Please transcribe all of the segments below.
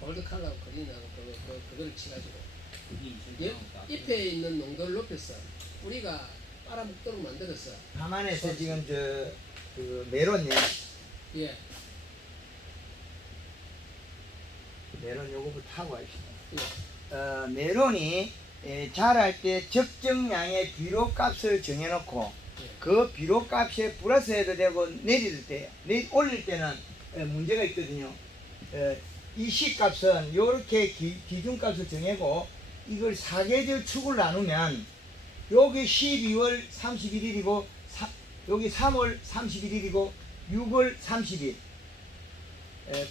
골드 컬러 그린하고 그거를 치가지고 잎에 있는 농도를 높여서 뿌리가 빨아먹도록 만들었어. 가만해서 지금 그 메론님, 예. 메론 요거부터 하고 합시다. 예. 메론이 자랄 때 적정량의 비료값을 정해놓고 예. 그 비료값에 플러스해도 되고 내릴 때, 올릴 때는 문제가 있거든요. 이 시값은 요렇게 기준값을 정하고 이걸 4계절 축을 나누면 여기 12월 31일이고 여기 3월 31일이고 6월 30일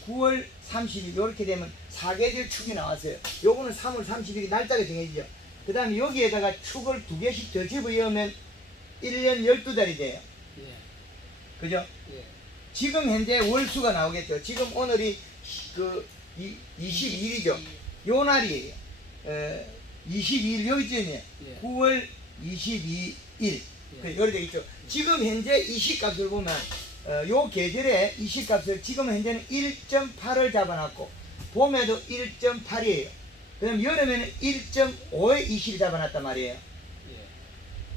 9월 30일 이렇게 되면 4계절 축이 나왔어요. 요거는 3월 30일이 날짜가 정해지죠. 그 다음에 여기에다가 축을 2개씩 더 집어넣으면 1년 12달이 돼요. 예. 그죠? 예. 지금 현재 월수가 나오겠죠. 지금 오늘이 그 22일이죠. 요 날이에요. 22일 여기쯤이에요. 예. 9월 22일. 예. 이렇게 되겠죠. 지금 현재 이 시값을 보면 요 계절에 이 시값을 지금 현재는 1.8을 잡아놨고 봄에도 1.8이에요. 그럼 여름에는 1.5의 이 시를 잡아놨단 말이에요. 예.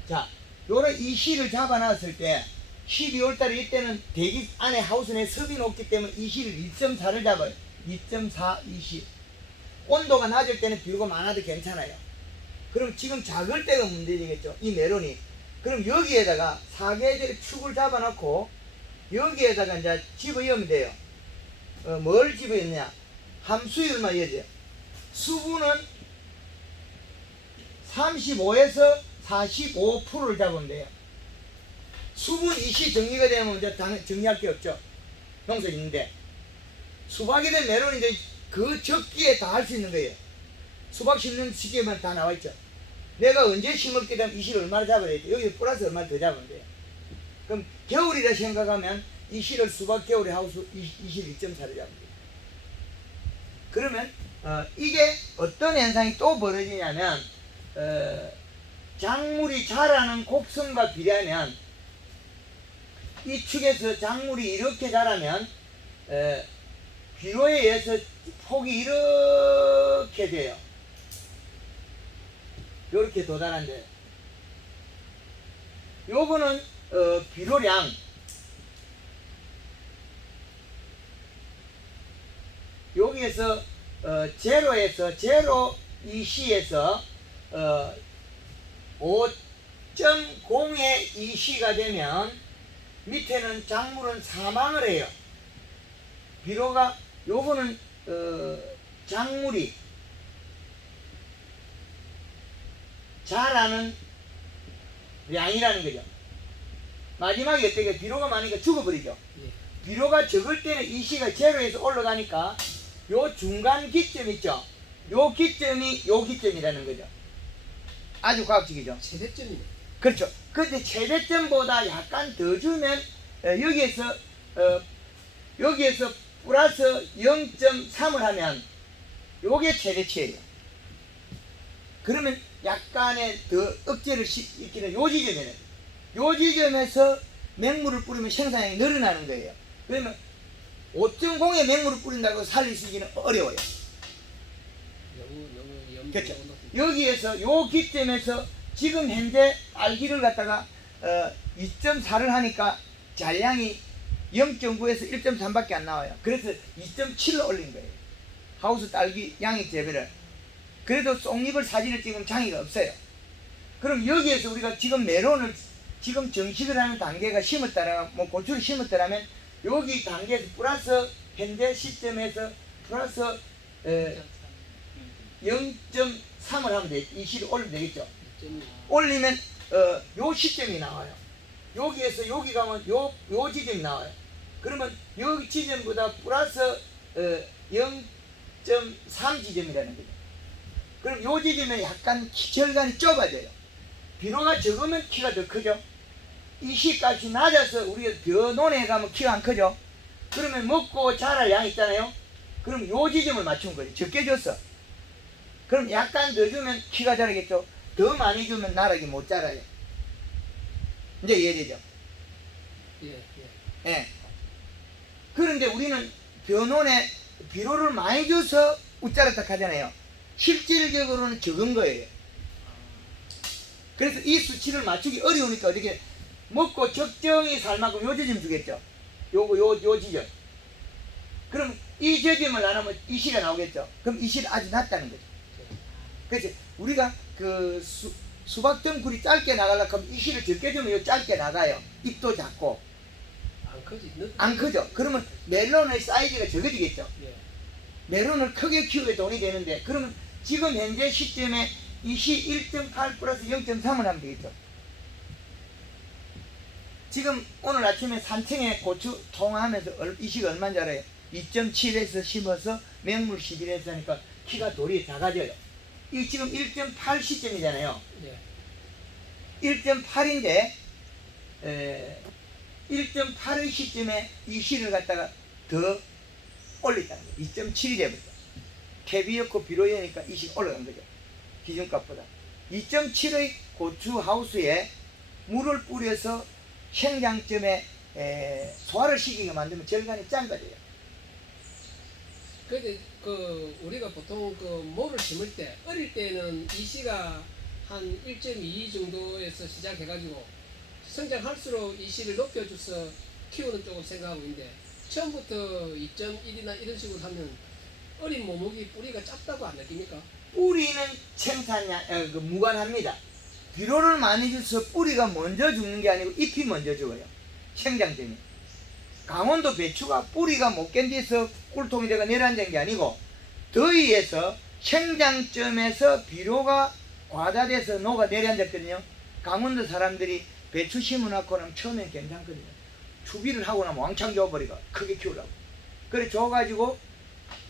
자, 요런 이 시를 잡아놨을 때 12월 달에 이때는 대기 안에 하우스 내 습이 높기 때문에 이 시를 2.4를 잡아요. 2.4 이 시. 온도가 낮을 때는 비료가 많아도 괜찮아요. 그럼 지금 작을 때가 문제겠죠. 이 메론이. 그럼 여기에다가 4계절의 축을 잡아놓고 여기에다가 이제 집어넣으면 돼요. 뭘 집어넣냐? 함수율만 이어져요. 수분은 35에서 45%를 잡으면 돼요. 수분 이시 정리가 되면 이제 정리할 게 없죠. 농사 있는데. 수박이 된 메론이 이제 그 적기에 다 할 수 있는 거예요. 수박 심는 시기에만 다 나와 있죠. 내가 언제 심을게 되면 이시를 얼마나 잡아야 돼? 여기 플러스 얼마나 더 잡으면 돼요. 그럼 겨울이라 생각하면 이시를 수박 겨울에 하우스 이시를 2.4를 잡으면 돼요. 그러면 이게 어떤 현상이 또 벌어지냐면 작물이 자라는 곡선과 비례하면 이 축에서 작물이 이렇게 자라면 비료에 의해서 폭이 이렇게 돼요. 이렇게 도달한데 요거는 비료량 여기에서 제로에서 제로 EC에서 5.0의 EC가 되면 밑에는 작물은 사망을 해요. 비료가 요거는 작물이 자라는 양이라는 거죠. 마지막에 어떻게 비료가 많으니까 죽어버리죠. 예. 비료가 적을 때는 EC가 제로에서 올라가니까 요 중간 기점 있죠. 요 기점이 요 기점이라는 거죠. 아주 과학적이죠. 최대점이네. 그렇죠. 근데 최대점보다 약간 더 주면 여기에서 플러스 0.3을 하면 요게 최대치예요. 그러면 약간의 더 억제를 시키는 요 지점에는 요 지점에서 맹물을 뿌리면 생산량이 늘어나는 거예요. 그러면 5.0에 맹물을 뿌린다고 살릴 수 있기는 어려워요. 너무 그렇죠. 여기에서 요 기점에서 지금 현재 딸기를 갖다가 2.4를 하니까 잔량이 0.9에서 1.3밖에 안 나와요. 그래서 2.7로 올린 거예요. 하우스 딸기 양액 재배를. 그래도 쏙잎을 사진을 찍으면 장애가 없어요. 그럼 여기에서 우리가 지금 메론을 지금 정식을 하는 단계가 심었다라, 뭐 고추를 심었다라면 여기 단계에서 플러스 현재 시점에서 플러스 0.3을 하면 돼. 이 시를 올리면 되겠죠. 올리면 요 시점이 나와요. 여기에서 여기 가면 요 지점이 나와요. 그러면 여기 지점보다 플러스 0.3 지점이라는 거죠. 그럼 요 지점에 약간 절간이 좁아져요. 비료가 적으면 키가 더 크죠. 이 시값이 낮아서 우리가 벼논에 가면 키가 안 크죠. 그러면 먹고 자랄 양 있잖아요. 그럼 요 지점을 맞춘 거죠. 적게 줬어. 그럼 약간 더 주면 키가 자라겠죠. 더 많이 주면 나락이 못 자라요. 이제 이해되죠? 예. 예. 그런데 우리는 벼논에 비료를 많이 줘서 우짜르딱 하잖아요. 실질적으로는 적은 거예요. 그래서 이 수치를 맞추기 어려우니까 어떻게 먹고 적정히 살 만큼 요 지점 주겠죠. 요 지점. 그럼 이 지점을 안 하면 이 시가 나오겠죠. 그럼 이 시는 아주 낮다는 거죠. 그래서 우리가 그 수박 덩굴이 짧게 나가려고 하면 이 시를 적게 주면 요 짧게 나가요. 잎도 작고 안 크지. 안 크죠. 그러면 멜론의 사이즈가 적어지겠죠. 예. 멜론을 크게 키우게 돈이 되는데, 그러면 지금 현재 시점에 이 시 1.8 플러스 0.3을 하면 되겠죠. 지금 오늘 아침에 산청에 고추 통화하면서 이 시가 얼마인지 알아요? 2.7에서 심어서 맹물 11에서 하니까 키가 돌이 작아져요. 이 지금 1.8 시점이잖아요. 예. 1.8인데 1.8의 시점에 이 시를 갖다가 더 올렸다는 거예요. 2.7이 돼버렸다. 캐비였고 비료여니까 이 시가 올라간 거죠. 기준값보다. 2.7의 고추 하우스에 물을 뿌려서 생장점에 소화를 시키게 만들면 절간이 짱가져요. 근데 그 우리가 보통 그 모를 심을 때 어릴 때는 이 시가 한 1.2 정도에서 시작해가지고 성장할수록 이 시를 높여줘서 키우는 쪽을 생각하고 있는데, 처음부터 2.1이나 이런 식으로 하면 어린 모목이 뿌리가 작다고 안 느낍니까? 뿌리는 무관합니다. 비료를 많이 줘서 뿌리가 먼저 죽는 게 아니고 잎이 먼저 죽어요. 생장점이. 강원도 배추가 뿌리가 못 견디서 꿀통이 되고 내려앉은 게 아니고 더위에서 생장점에서 비료가 과다돼서 녹아 내려앉았거든요. 강원도 사람들이 배추 심어놓고는 처음엔 괜찮거든요. 추비를 하고 나면 왕창 줘버리고 크게 키우라고. 그래 줘가지고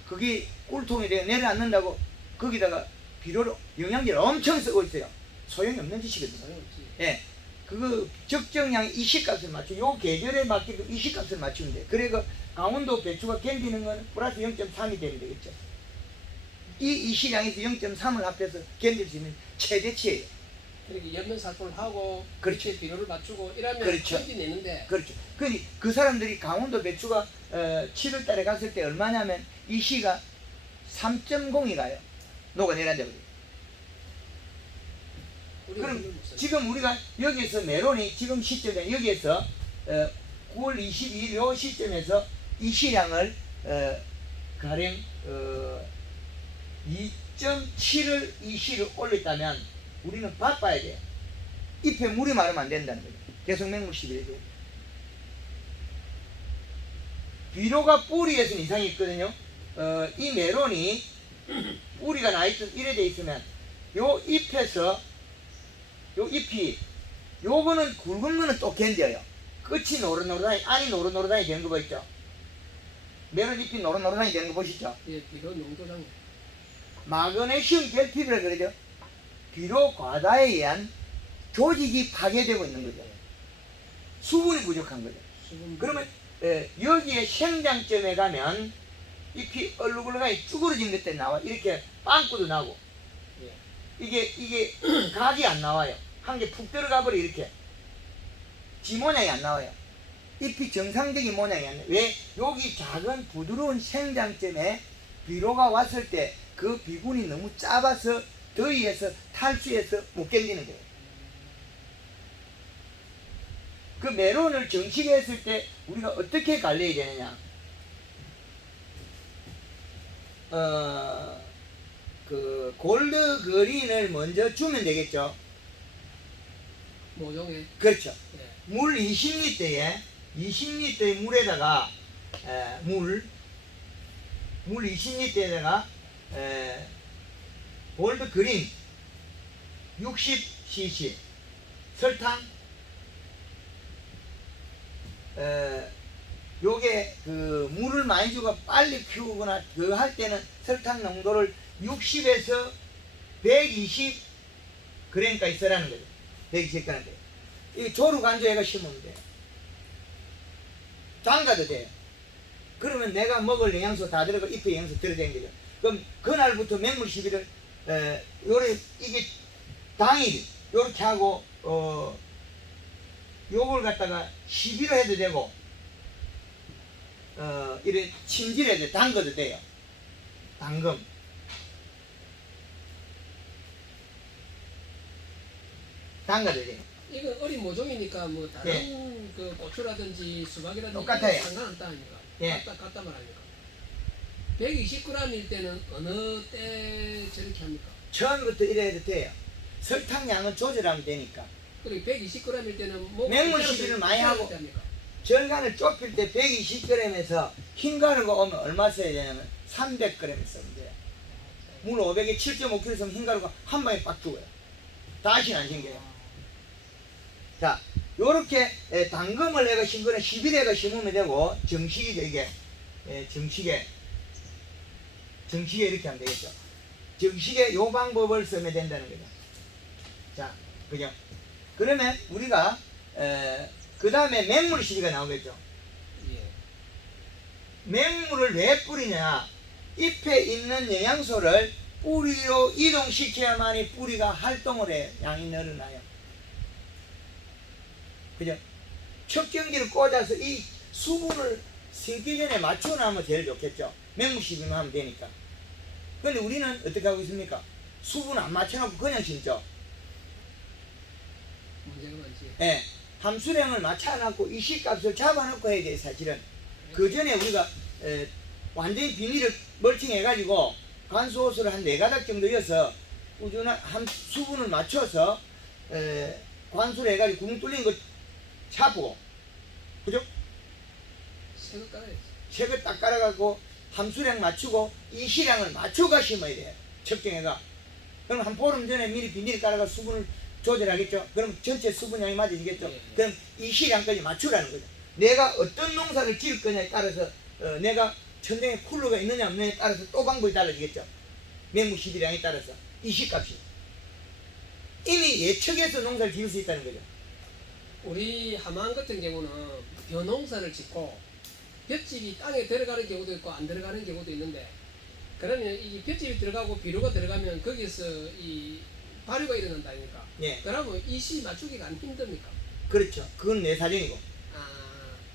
그게 꿀통이 되어 내려앉는다고 거기다가 비료로 영양제를 엄청 쓰고 있어요. 소용이 없는 짓이거든요. 소용없지. 예. 그거 적정량 이식값을 맞추고 요 계절에 맞게 그 이식값을 맞추면 돼. 그래 그 강원도 배추가 견디는 건 플러스 0.3이 되면 되겠죠. 이 이식량에서 0.3을 합해서 견딜 수 있는 최대치예요. 그러니까 연면살포를 하고 그렇죠. 이렇게 비료를 맞추고 이러면 그렇죠. 견디내는데, 그렇죠. 그 사람들이 강원도 배추가 7월 달에 갔을 때 얼마냐면 이 시가 3.0이 가요. 녹아내려앉아 버려요. 그럼 지금 우리가 여기에서 메론이 지금 시점에 여기에서 9월 22일 요 시점에서 이 시량을 가령 2.7을 이 시를 올렸다면 우리는 바빠야 돼요. 잎에 물이 마르면 안 된다는 거죠. 계속 맹물 시비해야 돼요. 비료가 뿌리에서 이상이 있거든요. 이 메론이 뿌리가 나있든 이래 돼 있으면 요 잎에서 요 잎이 요거는 굵은 거는 또 견뎌요. 끝이 노릇노릇하니 안이 노릇노릇하니 되는 거 보이죠? 메론 잎이 노릇노릇하니 되는 거 보시죠? 예, 비료 농도량. 마그네슘 결핍이라 그러죠. 비료 과다에 의한 조직이 파괴되고 있는 거죠. 수분이 부족한 거죠. 그러면 여기에 생장점에 가면 잎이 얼룩얼룩하니 쭈그러진 것들이 나와. 이렇게 빵꾸도 나고. 이게 각이 안 나와요. 한 개 푹 들어가 버려. 이렇게 지 모양이 안 나와요. 잎이 정상적인 모양이 안 나와요. 왜? 여기 작은 부드러운 생장점에 비료가 왔을 때 그 비군이 너무 짧아서 더위에서 탈수해서 못 견디는 거예요. 그 메론을 정식에 했을 때 우리가 어떻게 관리해야 되느냐? 그 골드 그린을 먼저 주면 되겠죠. 모종에. 그렇죠. 예. 물 20리터에 20리터의 물에다가 물 20리터에다가 골드 그린 60cc 설탕 요게 그 물을 많이 주고 빨리 키우거나 그 할 때는 설탕 농도를 60에서 120g까지 쓰라는 거죠. 120g. 이 조루간조해가 심으면 돼요. 장가도 돼요. 그러면 내가 먹을 영양소 다 들어가 잎에 영양소 들어가는 거죠. 그럼 그날부터 맹물 시비를 요래 이게 당일 요렇게 하고 요걸 갖다가 시비로 해도 되고 이래 침질해도 담궈도 돼요. 당금. 담가도 돼요. 이건 어린 모종이니까 뭐 다른 그 고추라든지 수박이라든지 똑같아요. 상관없다 하니까. 예. 같다 말하니까. 120g일 때는 어느 때 저렇게 합니까? 처음부터 이래 해도 돼요. 설탕량은 조절하면 되니까. 그리고 120g일 때는 뭐 맹물 시비를 많이 하고 절간을 좁힐 때 120g에서 흰 가루가 오면 얼마 써야 되냐면 300g 쓰면 돼요. 물 500에 7.5kg 쓰면 흰 가루가 한 방에 빡 죽어요. 다시는 안 생겨요. 자, 요렇게 당금을 내가 심거는 11회가 심으면 되고, 정식이죠, 이게. 정식에 이렇게 하면 되겠죠. 정식에 요 방법을 쓰면 된다는 거죠. 자, 그죠? 그러면 우리가, 그 다음에 맹물 시비가 나오겠죠. 예. 맹물을 왜 뿌리냐? 잎에 있는 영양소를 뿌리로 이동시켜야만이 뿌리가 활동을 해요. 양이 늘어나요. 그죠? 첫 경기를 꽂아서 이 수분을 섞기 전에 맞춰놓으면 제일 좋겠죠. 맹물 시비만 하면 되니까. 근데 우리는 어떻게 하고 있습니까? 수분 안 맞춰놓고 그냥 심죠. 문제가 많지. 예. 함수량을 맞춰놓고 이식값을 잡아놓고 해야 돼요, 사실은. 그 전에 우리가 완전히 비닐을 멀칭해가지고 관수호수를 한 4가닥 정도 이어서 꾸준한 수분을 맞춰서 관수를 해가지고 구멍 뚫린 거 차고, 그죠? 새거 깔아야지. 색을 딱 깔아갖고 함수량 맞추고 이시량을 맞춰가 심어야 돼요. 측정해가. 그럼 한 보름 전에 미리 비닐 깔아가 수분을 조절하겠죠. 그럼 전체 수분량이 맞아지겠죠. 예. 그럼 이시량까지 맞추라는 거죠. 내가 어떤 농사를 지을 거냐에 따라서 내가 천장에 쿨러가 있느냐 없느냐에 따라서 또 방법이 달라지겠죠. 맹물 시비량에 따라서 이시값이 이미 예측해서 농사를 지을 수 있다는 거죠. 우리 함안 같은 경우는 벼농사를 짓고 볏짚이 땅에 들어가는 경우도 있고 안 들어가는 경우도 있는데, 그러면 이 볏짚이 들어가고 비료가 들어가면 거기서 이 발효가 일어난다니까. 예. 그러면 이 시 맞추기가 안 힘듭니까? 그렇죠. 그건 내 사정이고 아,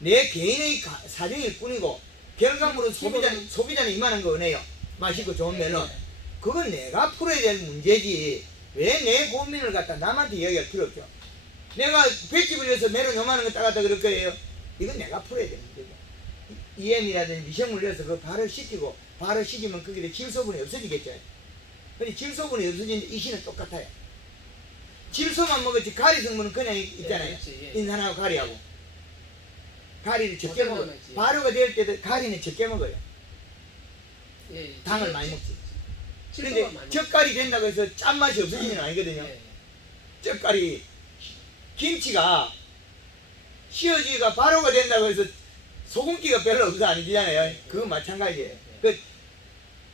내 개인의 사정일 뿐이고 결과물은 기본은- 소비자는 이만한 거 은혜요. 맛있고 좋으면은 예. 그건 내가 풀어야 될 문제지. 왜 내 고민을 갖다 남한테 이야기할 필요 없죠. 내가 볏짚을 위해서 메론 요만한 거 따갔다 그럴 거예요. 이건 내가 풀어야 되는 거죠. EM이라든지 미생물 넣어서 그 발효시키고, 발효시키면 거기에 질소분이 없어지겠죠. 근데 질소분이 없어지는데 이 시는 똑같아요. 질소만 먹었지 가리 성분은 그냥 있잖아요. 그렇지, 예. 인산하고 가리하고. 가리를 적게 어떤 먹어요. 거는 있지. 발효가 될 때도 가리는 적게 먹어요. 예. 당을 많이 먹지. 질소가 근데 많이 먹지. 젓갈이 된다고 해서 짠맛이 없어지는 건 아니거든요. 예. 젓갈이, 김치가 씌어지기가 발효가 된다고 해서 소금기가 별로 없어 아니잖아요. 그거 마찬가지예요.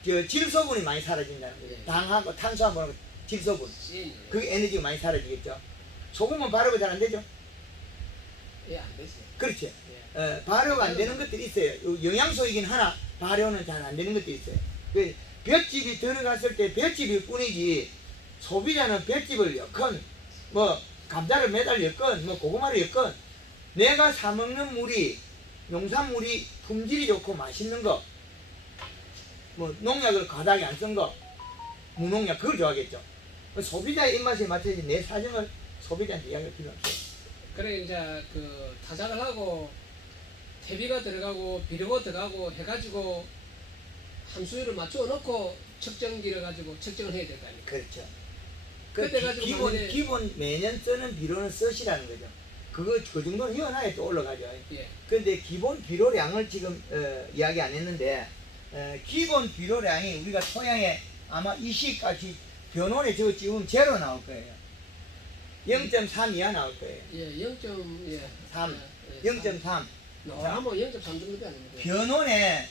그 질소분이 많이 사라진다는 거죠. 당하고 탄수화물하고 질소분. 그게 에너지가 많이 사라지겠죠. 소금은 발효가 잘 안 되죠. 예, 안 되지. 그렇죠. 예. 발효가 안 되는 것들이 있어요. 영양소이긴 하나 발효는 잘 안 되는 것들이 있어요. 그 볏짚이 들어갔을 때 볏짚일 뿐이지 소비자는 볏짚을 엮건 뭐 감자를 매달 엮건 뭐 고구마를 엮건 내가 사 먹는 물이 농산물이 품질이 좋고 맛있는 거, 뭐 농약을 과다하게 안 쓴 거, 무농약 그걸 좋아하겠죠. 소비자의 입맛에 맞춰야지 내 사정을 소비자한테 이야기할 필요 없어요. 그래 이제 그 타작을 하고 퇴비가 들어가고 비료가 들어가고 해가지고 함수율을 맞춰 놓고 측정기를 가지고 측정을 해야 될 거 아닙니까? 그렇죠. 그때 가지고 기본 매년 쓰는 비료는 쓰시라는 거죠. 그 정도는 희원하게 또 올라가죠. 예. 근데 기본 비료량을 지금 이야기 안 했는데 기본 비료량이 우리가 토양에 아마 이 시까지 변온에 저거 찍으면 제로 나올 거예요. 0.3 이하 나올 거예요. 예, 0. 예. 3. 예, 0.3. 한번 0.3 정도밖에 안 됩니다. 변온에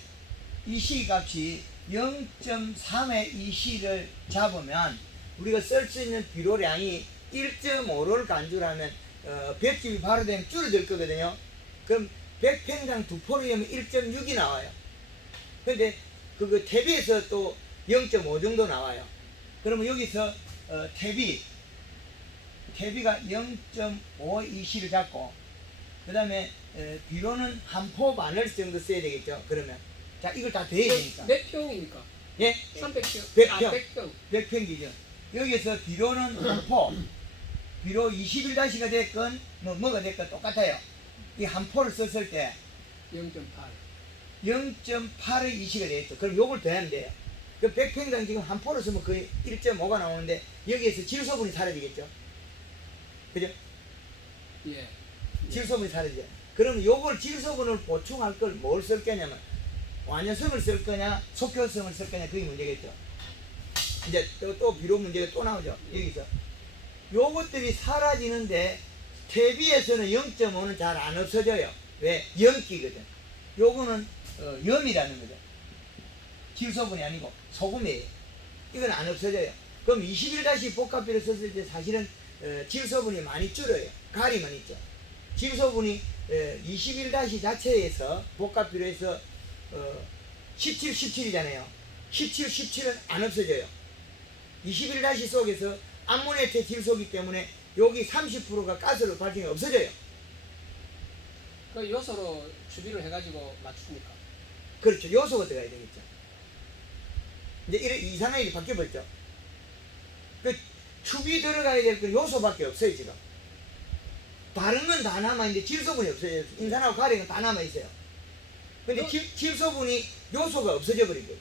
이 시 값이 0.3의 이 시를 잡으면 우리가 쓸 수 있는 비료량이 1.5를 간주하면 볏짚이 발효되면 줄어들 거거든요. 그럼 100평당 2포리면 1.6이 나와요. 근데 그거 퇴비에서 또 0.5 정도 나와요. 그러면 여기서 퇴비가 0.5 이시를 잡고 그 다음에 비료는 한 포 반을 정도 써야 되겠죠. 그러면 자 이걸 다 대야 되니까 몇 평입니까? 예? 300평. 100평. 100평. 100평 기준. 여기서 비료는 한 포, 비료 21-가 됐건 뭐가 됐건 똑같아요. 이 한 포를 썼을 때 0.8. 0.8의 2시가 되겠죠. 그럼 요걸 더하면 돼요. 그 100평당 지금 한 포를 쓰면 거의 1.5가 나오는데 여기에서 질소분이 사라지겠죠. 그죠? 예. 질소분이 사라지죠. 그러면 요걸 질소분을 보충할 걸 뭘 쓸 거냐면 완효성을 쓸 거냐 속효성을 쓸 거냐 그게 문제겠죠. 이제 또 비료 문제가 또 나오죠. 여기서 요것들이 사라지는데 퇴비에서는 0.5는 잘 안 없어져요. 왜? 염기거든. 요거는 염이라는 거죠. 질소분이 아니고 소금이에요. 이건 안 없어져요. 그럼 21- 복합비를 썼을 때 사실은 질소분이 많이 줄어요. 가리만 있죠. 질소분이 21- 자체에서 복합비료에서 17, 17이잖아요. 17, 17은 안 없어져요. 21- 속에서 암모니아태 질소기 때문에 여기 30%가 가스로 발생이 없어져요. 그 요소로 추비를 해가지고 맞춥니까? 그렇죠. 요소가 들어가야 되겠죠. 이제 이래 이상하게 바뀌어버렸죠. 그 추비 들어가야 될 건 요소밖에 없어요 지금. 다른 건 다 남아있는데 질소분이 없어요. 인산하고 가리는 다 남아있어요. 근데 질소분이 요소가 없어져 버린 거예요.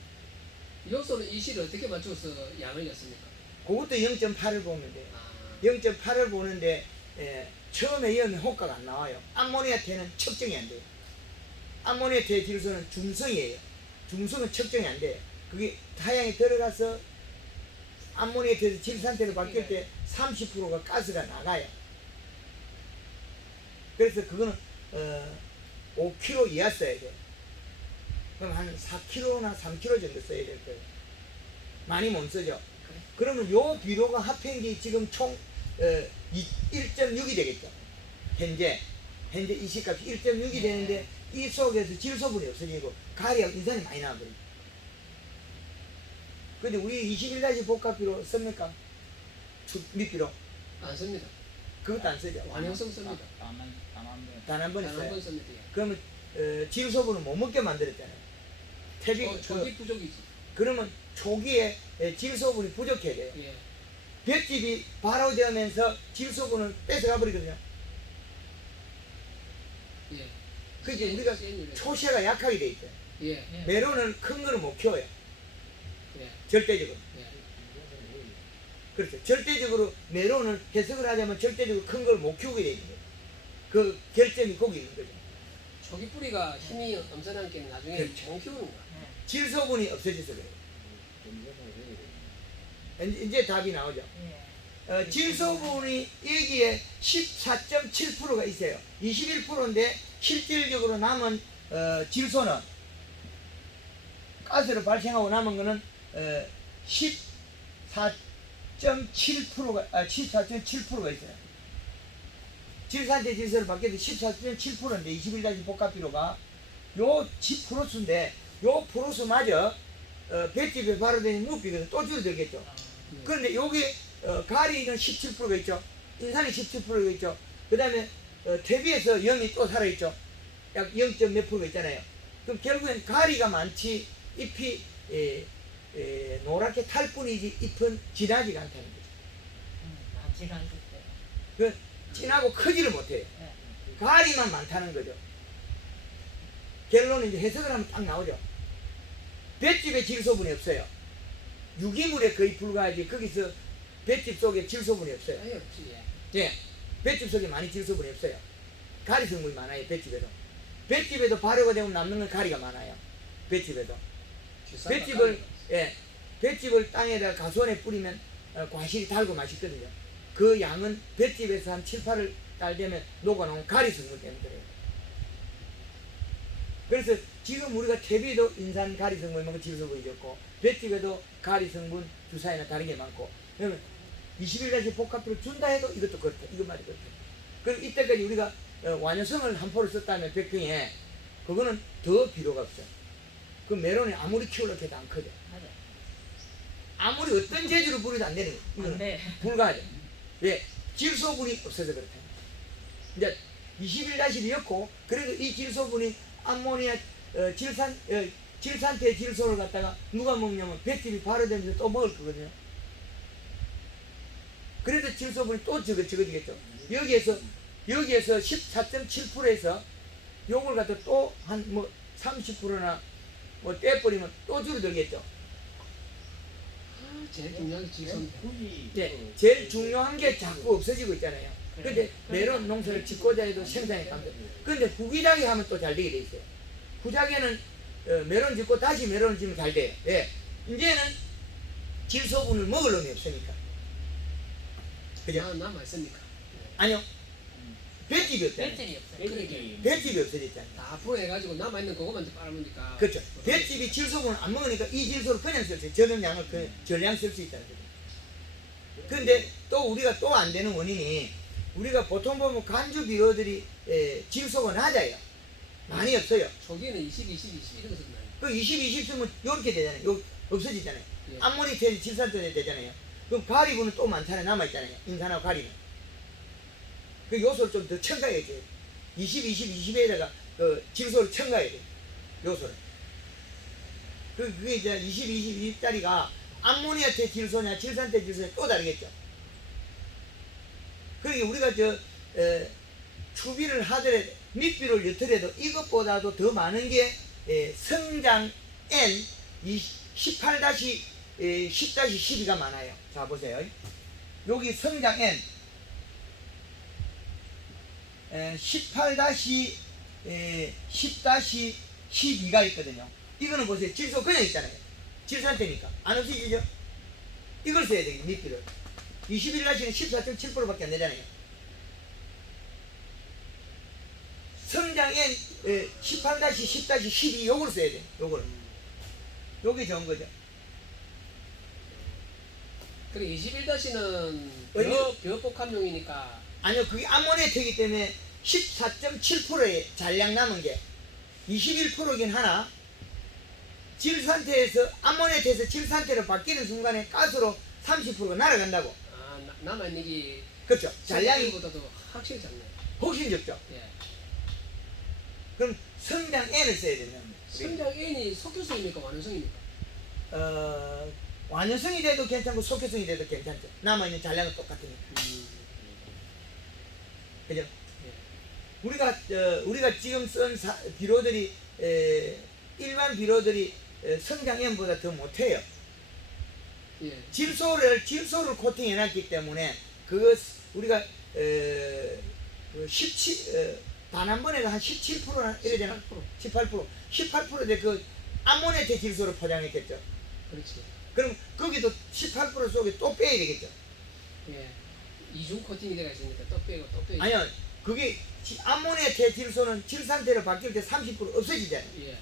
요소는 이 시를 어떻게 맞춰서 양을 냈습니까? 그것도 0.8을 보면 돼요. 아, 0.8을 보는데 처음에 염이 효과가 안 나와요. 암모니아태는 측정이 안 돼요. 암모니아태 질소는 중성이에요. 중성은 측정이 안 돼요. 그게 타양에 들어가서 암모니아태에서 질산태로 바뀔 때 30%가 가스가 나가요. 그래서 그거는 5kg 이하 써야 돼요. 그럼 한 4kg나 3kg 정도 써야 될 거예요. 많이 못 쓰죠. 그래. 그러면 요 비료가 합한 게 지금 총 1.6이 되겠죠. 현재 이 시값이 1.6이 되는데 이 속에서 질소분이 없어지고 가리하고 인산이 많이 나와버리죠. 근데 우리 21- 복합비료 씁니까? 밑비료? 안 씁니다. 그것도 안 쓰죠. 완효성 씁니다. 단 한 번 단 한 번 써요. 씁니다. 예. 그러면 질소분을 못 먹게 만들었잖아요. 조기 부족이지. 그러면 초기에 질소분이 부족해야 돼요. 예. 볏짚이 발효되면서 질소분을 뺏어가 버리거든요. 예. 그게 우리가 CN율에. 초시가 약하게 돼 있죠. 예. 메론은 큰 거는 못 키워요. 예. 절대적으로. 예. 그렇죠. 절대적으로 메론을 해석을 하자면 절대적으로 큰 걸 못 키우게 돼 있는 거예요. 그 결점이 거기 있는 거죠. 초기 뿌리가 힘이 엄청난 게 나중에 그렇죠. 못 키우는 거야. 질소분이 없어져서 그래요. 이제 답이 나오죠. 질소분이 여기에 14.7%가 있어요. 21%인데 실질적으로 남은 질소는 가스로 발생하고 남은 거는 14.7%가 있어요. 질산제 질소를 받게 돼 14.7%인데 21- 복합비료가 요 10%인데 요 프로스마저 볏짚에 발효된 무비거든. 또 줄어들겠죠. 그런데 여기 가리는 17%가 있죠. 인산이 17%가 있죠. 그 다음에 퇴비에서 염이 또 살아있죠. 약 0. 몇 프로가 있잖아요. 그럼 결국엔 가리가 많지 잎이 노랗게 탈 뿐이지 잎은 진하지가 않다는 거죠. 그 진하고 크지를 못해요. 가리만 많다는 거죠. 결론은 이제 해석을 하면 딱 나오죠. 볏짚에 질소분이 없어요. 유기물에 거의 불과하지 거기서 볏짚 속에 질소분이 없어요. 아예 없지. 예. 예, 볏짚 속에 많이 질소분이 없어요. 가리 성분이 많아요. 볏짚에도. 볏짚에도 발효가 되면 남는 건 가리가 많아요. 볏짚에도. 볏짚을 땅에다가 가수원에 뿌리면 과실이 달고 맛있거든요. 그 양은 볏짚에서 한 7, 8을 달 되면 녹아나온 가리 성분 때문에 그래요. 그래서 지금 우리가 퇴비에도 인산 가리 성분이 많고 질소분이 적고 볏짚에도 가리 성분 주사에나 다른 게 많고 그러면 21- 복합비를 준다 해도 이것도 그렇다. 이거 말이 그렇다. 그럼 이때까지 우리가 완효성을 한 포를 썼다면 100평에 그거는 더 필요가 없어. 그 메론이 아무리 키우려고 해도 안 커져. 아무리 어떤 재주로 뿌려도 안 되는 거예요. 이거는 불가하죠. 왜? 질소분이 없어서 그렇다. 이제 21-였고 그래도 이 질소분이 암모니아 질산 질산태 질소를 갖다가 누가 먹냐면 볏짚이 발효되면서 또 먹을 거거든요. 그래도 질소분이 또 적어지겠죠. 여기에서 14.7%에서 요걸 갖다 또 한 뭐 30%나 뭐 떼버리면 또 줄어들겠죠. 제일 중요한 게 질소인데. 네, 제일 중요한 게 자꾸 없어지고 있잖아요. 근데 메론 농사를 짓고자 해도 생산이 안 돼. 근데 후기자개 하면 또 잘 되게 돼 있어요. 후자개는 메론 짓고 다시 메론을 짓면 잘 돼요. 예. 이제는 질소분을 먹을 놈이 없으니까. 그죠? 남아 있습니까? 아니요. 볏짚이 없잖아요. 뱃질이 없어요. 그러게. 볏짚이 없어졌잖아요. 다 풀어해가지고 남아 있는 그거만 이제 빨아먹으니까. 그렇죠. 볏짚이 질소분을 안 먹으니까 이 질소를 그냥 쓸 수 있어요. 저런 양을 그냥 전량 쓸 수 있다는 거죠. 근데 또 우리가 또 안 되는 원인이 우리가 보통 보면 간주 비료들이 질소가 낮아요. 많이 없어요. 초기에는 20, 20, 20 이런 거 썼나요? 그 20 쓰면 요렇게 되잖아요. 요 없어지잖아요. 예. 암모니테이 질산토제 되잖아요. 그럼 가리분은 또 많잖아요. 남아있잖아요. 인산하고 가리분. 그 요소를 좀 더 첨가해줘요. 20, 20, 20에다가 그 질소를 첨가해야 돼요. 요소를. 그게 이제 20, 20짜리가 암모니아테 질소냐 질산테 질소냐 또 다르겠죠. 그러니까 우리가 추비를 하더라도 밑비를 넣더라도 이것보다도 더 많은 게 성장 N 18-10-12가 많아요. 자 보세요. 여기 성장 N 18-10-12가 있거든요. 이거는 보세요. 질소 그냥 있잖아요. 질산테니까 안 없어지죠? 이걸 써야 되겠죠. 밑비를 21-10는 14.7%밖에 안 되잖아요. 성장 N 18-10-12 요걸 써야 돼. 요걸. 요게 좋은 거죠. 그래 21-는 왜요? 벼복합용이니까. 아니요, 그게 암모니아테이기 때문에 14.7%의 잔량 남은 게 21%긴 하나, 질산태에서 암모니아테에서 질산태로 바뀌는 순간에 가스로 30%가 날아간다고. 남아 있는 게 그렇죠. 잔량이 보다도 확실히 작네. 훨씬 적죠. 예. 그럼 성장 N을 써야 되면 성장 N이 속효성입니까 완효성입니까? 완효성이 돼도 괜찮고 속효성이 돼도 괜찮죠. 남아있는 잔량은 똑같으니까. 그죠? 예. 우리가 지금 쓴 비료들이 일반 비료들이 성장 N보다 더 못해요. 예. 질소를 코팅해놨기 때문에 그거 우리가 17 단 한 번에도 한 17%나 이래 되나? 18%대 그 암모니아테 질소를 포장했겠죠. 그렇지. 그럼 거기도 18% 속에 또 빼야 되겠죠. 예. 이중 코팅이 되어 있으니까 또 빼고 또 빼고. 아니요, 그게 암모니아테 질소는 질산태로 바뀔 때 30% 없어지잖아요. 예.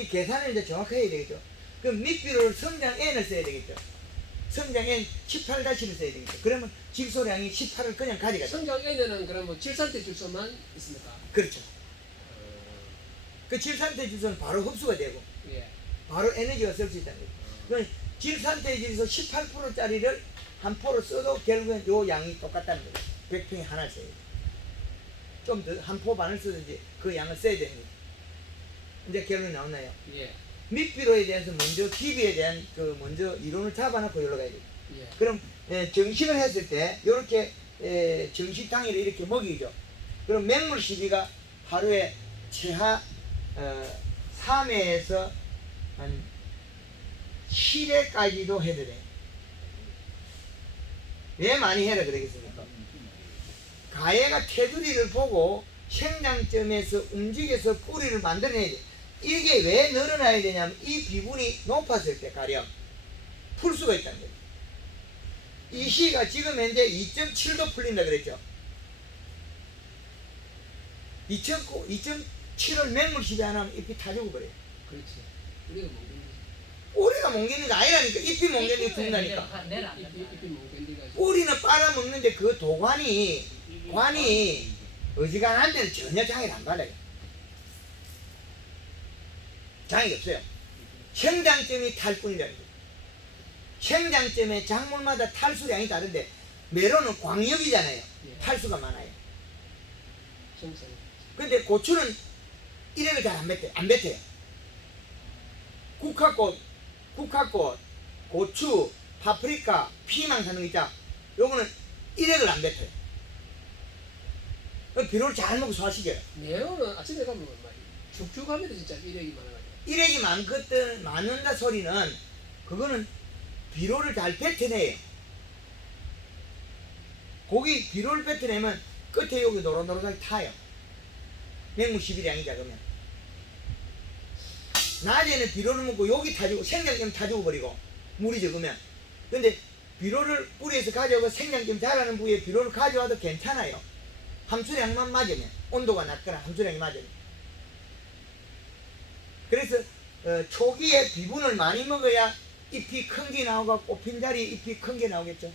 이 계산을 이제 정확하게 해야 되겠죠. 그럼 밑비료를 성장 N을 써야 되겠죠. 성장 N 18-을 써야 되겠죠. 그러면 질소량이 18을 그냥 가져가죠. 성장 N에는 그러면 질산태 질소만 있습니까? 그렇죠. 그 질산태 질소는 바로 흡수가 되고 예. 바로 에너지가 쓸 수 있다는 거죠. 그러면 질산태 질소 18%짜리를 한 포로 써도 결국엔 요 양이 똑같다는 거죠. 100평에 하나 써야 돼요. 좀 더 한 포 반을 쓰든지 그 양을 써야 되는 거죠. 이제 결론이 나오나요? 예. 밑비료에 대해서 먼저 DB에 대한 그 먼저 이론을 잡아놓고 올라가야 돼요. 예. 그럼 정식을 했을 때 이렇게 정식 당일에 이렇게 먹이죠. 그럼 맹물 시비가 하루에 최하 3회에서 한 7회까지도 해도 돼요. 왜 많이 해라 그러겠습니까? 가해가 테두리를 보고 생장점에서 움직여서 뿌리를 만들어내야 돼. 이게 왜 늘어나야 되냐면 이 비분이 높았을 때 가령 풀 수가 있다는 거예요. 이 시가 지금 현재 2.7도 풀린다 그랬죠. 2.7을 맹물 시비 안 하면 잎이 다 죽어버려요. 그렇지. 우리가 못 견디. 우리가 못 견디는 게 아니라니까. 잎이 못 견디고 죽는다니까. 잎이 못 견디가지고. 우리는 빨아먹는데 그 관이 어지간한 데는 전혀 장애를 안 받아요. 장애가 없어요. 생장점이 탈 뿐이라는 거예요. 생장점에 작물마다 탈수량이 다른데 메론은 광역이잖아요. 예. 탈수가 많아요. 생산. 근데 고추는 일회를 잘 안 뱉어요. 국화꽃, 고추, 파프리카, 피망 사는 거 있잖아. 요거는 일액을 안 뱉어요. 비료를 잘 먹고 소화시켜요. 매운은 아침에 가면 막 죽죽하면 진짜 일액이 많아가지고. 일액이 많는다 소리는 그거는 비료를 잘 뱉어내요. 고기 비료를 뱉어내면 끝에 여기 노릇노릇하게 타요. 맹물 11양이 작으면. 낮에는 비료를 먹고 여기 타주고 생장점 타주고 버리고 물이 적으면. 근데 비료를 뿌리에서 가져오고 생장점 자라는 부위에 비료를 가져와도 괜찮아요. 함수량만 맞으면, 온도가 낮거나 함수량이 맞으면. 그래서 초기에 비분을 많이 먹어야 잎이 큰 게 나오고 꽃핀 자리에 잎이 큰 게 나오겠죠.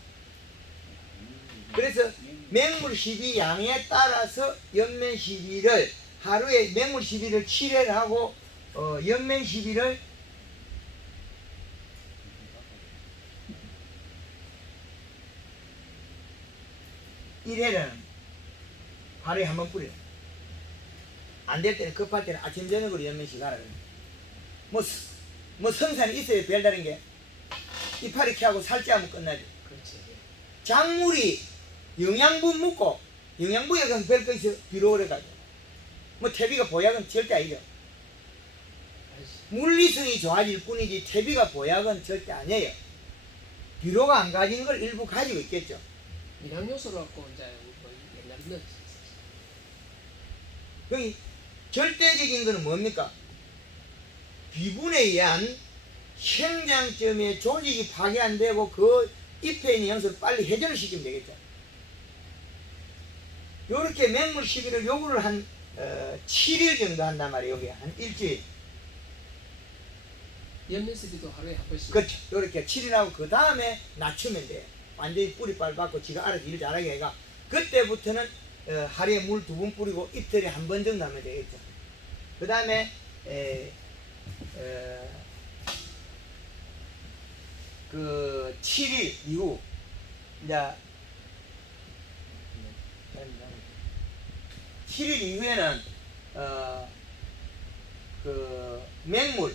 그래서 맹물 시비 양에 따라서 연면 시비를 하루에 맹물 시비를 7회를 하고 연면 시비를 1회는 하루에 한 번 뿌려. 안 될 때는 급할 때는 아침 저녁으로 연면 시비 하라. 뭐 성산이 있어야 별다른 게 이파리 캐하고 살찌하면 끝나지. 그렇지. 작물이 영양분 먹고 영양분에 가서 별거 있어 비료를 가지고 뭐 퇴비가 보약은 절대 아니죠. 물리성이 좋아질 뿐이지 퇴비가 보약은 절대 아니에요. 비료가 안 가진 걸 일부 가지고 있겠죠. 일항 요소로 갖고 이제 뭐 옛날에는 여기 절대적인 것은 뭡니까? 비분에 의한 생장점의 조직이 파괴 안 되고 그 잎에 있는 영양소를 빨리 회전을 시키면 되겠죠. 요렇게 맹물 시비를 요구를 한 7일 정도 한단 말이에요. 여기 한 일주일. 연면 시비도 하루에 한 번씩. 그렇죠. 요렇게 7일하고 그 다음에 낮추면 돼요. 완전히 뿌리빨 받고 지가 알아서 일 잘하게 해가 그때부터는 하루에 물 2번 뿌리고 이틀에 한 번 정도 하면 되겠죠. 그 다음에 그 7일 이후 이제 7일 이후에는 그 맹물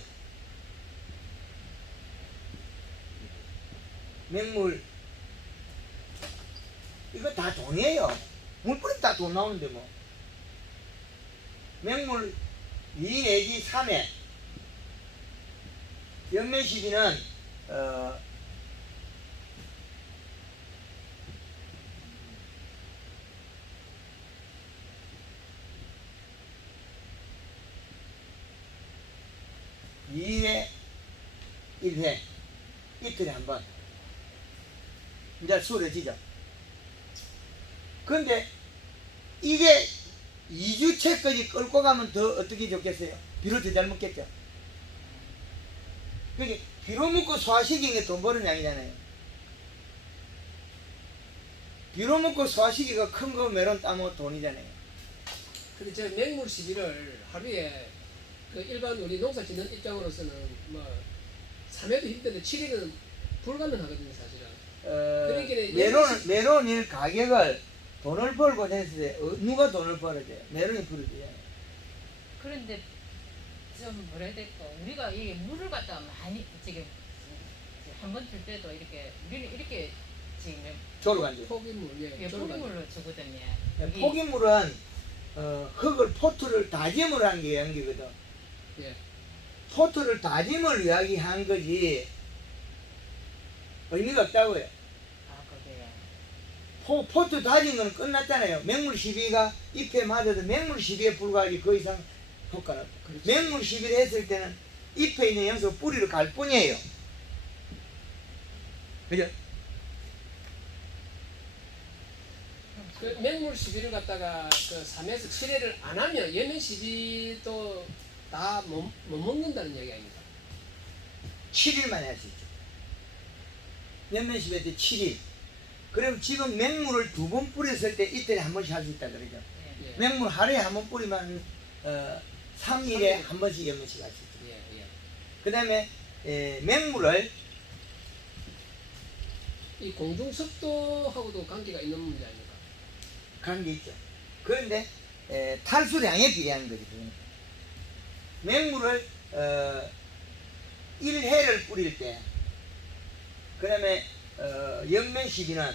이거 다 돈이에요. 물 뿌리면 다 돈 나오는데 뭐. 맹물 2 내지 3회 연면 시비는 2회 1회 이틀에 한 번 이제 수월해지죠. 근데 이게 2주째까지 끌고 가면 더 어떻게 좋겠어요? 비료 더 잘 먹겠죠. 그게 비료 먹고 소화시키는 게 돈 버는 양이잖아요. 비료 먹고 소화시키기가 큰 거 메론 따면 돈이잖아요. 근데 저 맹물 시비를 하루에 그 일반 우리 농사 짓는 입장으로서는 뭐 3회도 힘든데 7일은 불가능하거든요, 사실은. 그러니까 메론일 가격을 돈을 벌고 했을 때 누가 돈을 벌어줘요? 메론이 벌어줘요. 그런데 좀 뭐라 해야 될까? 우리가 이 물을 갖다 많이 지금 한 번 줄 때도 이렇게 우리는 이렇게 지금 조르간주. 포기물, 예, 포기물로 주거든요. 여기 포기물은 흙을 포트를 다짐을 한 게 연기거든. 예. 포트를 다짐을 이야기한 거지 의미가 없다고요. 그게요. 포트 다진 거는 끝났잖아요. 맹물 시비가 잎에 맞아도 맹물 시비에 불과하지 그 이상 효과는 없다. 그렇죠. 맹물 시비를 했을 때는 잎에 있는 영소 뿌리를 갈 뿐이에요. 그죠? 그 맹물 시비를 갖다가 그 3에서 7회를 안 하면 연면 시비도 다 못 먹는다는 얘기 아닙니까? 7일만 할 수 있죠. 연면 시비 때 7일. 그럼 지금 맹물을 2번 뿌렸을 때 이틀에 한 번씩 할 수 있다 그러죠. 예. 예. 맹물 하루에 한 번 뿌리면 3일에 한 번씩 연면씩 할 수 있죠. 예, 예. 그 다음에 맹물을 이 공중 습도하고도 관계가 있는 문제 아닙니까? 관계 있죠. 그런데 탈수량에 비례하는 거지. 맹물을 1해를 뿌릴 때, 그 다음에 연면 시기는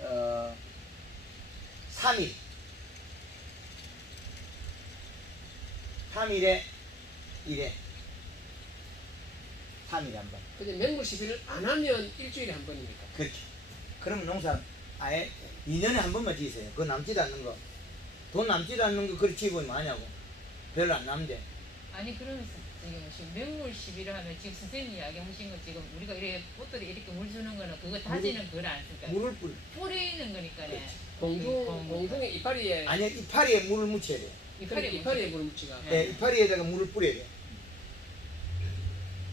어, 3일. 3일에 1회. 3일에 한 번. 근데 맹물 시비를 안 하면 일주일에 한 번입니까? 그렇죠. 그러면 농사 아예 2년에 한 번만 지으세요. 그거 남지도 않는 거. 돈 남지도 않는 거 그렇게 지으면 뭐하냐고. 별로 안 남대. 아니 그러면서 지금 명물 시비를 하면 지금 선생님이 이야기하신 거 지금 우리가 이렇게 꽃들이 이렇게 물 주는 거는 그거 다지는 그걸 안 쓸까? 물을 뿌려. 뿌리는 거니까네. 공중의 이파리에 아니 이파리에 물을 묻혀야 돼요. 이파리에 물을 묻히가. 네, 이파리에다가 물을 뿌려야 돼요.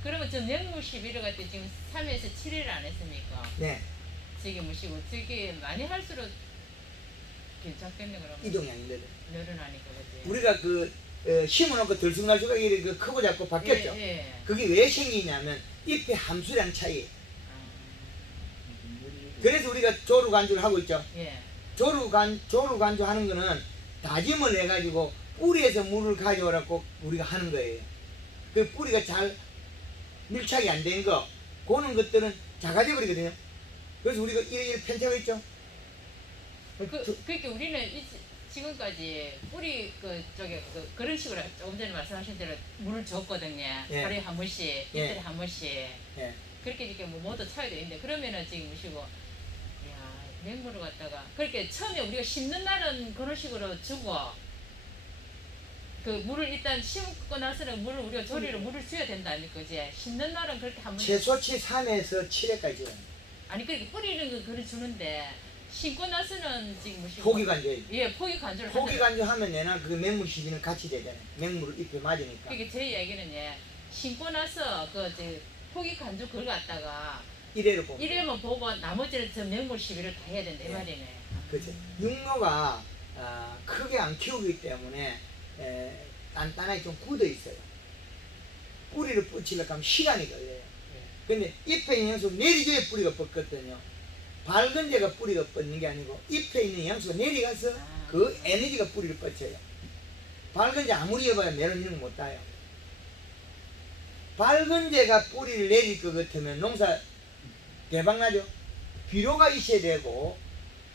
그러면 저 명물 시비를 갈 때 지금 3에서 7일을 안 했습니까? 네. 지금 무시고 저게 많이 할수록 괜찮겠네 그러면. 이동이 아닌데. 늘어나니까 그지. 우리가 심어놓고 들쑥날쑥하게 이렇게 그 크고 작고 바뀌었죠. 예, 예. 그게 왜 생기냐면 잎의 함수량 차이. 아, 그래서 우리가 조루간주를 하고 있죠. 예. 조루간주 하는 거는 다짐을 해가지고 뿌리에서 물을 가져오라고 우리가 하는 거예요. 그 뿌리가 잘 밀착이 안 된 거, 그런 것들은 작아져 버리거든요. 그래서 우리가 이렇게 편차가 있죠. 그러니까 우리는 지금까지 뿌리 그런 식으로 조금 전에 말씀하신 대로 물을 줬거든요. 예. 하루에 한 번씩, 예. 이틀에 한 번씩. 예. 그렇게 이렇게 뭐 모두 차이도 있는데 그러면은 지금 무시고 야 맹물을 갖다가 그렇게 처음에 우리가 심는 날은 그런 식으로 주고 그 물을 일단 심고 나서는 물을 우리가 조리를 물을 줘야 된다 아닐 거지. 심는 날은 그렇게 한 번. 최소치 3에서 7회까지 아니 그렇게 뿌리는 거 그래 주는데 심고 나서는 지금 무시고. 포기 간주. 예, 포기 간주를 포기 한다. 간주 하면 내나 그 맹물 시비는 같이 되잖아요. 맹물을 잎에 맞으니까. 그게 제 이야기는 예, 심고 나서 포기 간주 그걸 갖다가 이래로 보면. 이래만 보고 나머지는 저 맹물 시비를 다 해야 된다 이 예. 말이네. 그렇죠. 육로가 크게 안 키우기 때문에 단단하게 좀 굳어 있어요. 뿌리를 붙이려고 하면 시간이 걸려요. 근데 잎에 영양소 내리줘야 뿌리가 뻗거든요. 밝은 데가 뿌리가 뻗는 게 아니고 잎에 있는 영양소가 내려가서 그 에너지가 뿌리를 뻗쳐요. 밝은 데 아무리 해봐야 메로니는 못 따요. 밝은 데가 뿌리를 내릴 것 같으면 농사 대박나죠. 비료가 있어야 되고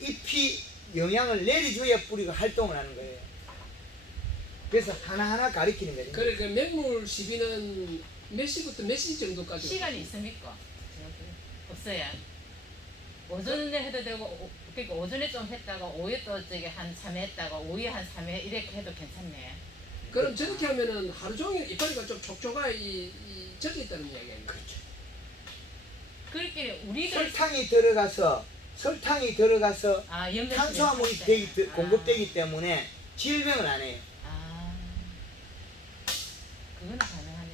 잎이 영양을 내려줘야 뿌리가 활동을 하는 거예요. 그래서 하나하나 가리키는 거예요. 그래 그 맹물 시비는 몇 시부터 몇 시 정도까지? 시간이 있습니까? 없어요. 오전에 해도 되고 그러니까 오전에 좀 했다가 오후에 또 한 3회 했다가 오후에 한 3회 이렇게 해도 괜찮네. 그럼 저렇게 하면은 하루 종일 이파리가 좀 촉촉하게 젖어 있다는 이야기예요. 그렇죠. 그렇게 우리가 설탕이 들어가서 연결 탄수화물이 공급되기 때문에 질병을 안 해요. 그거는 가능하네.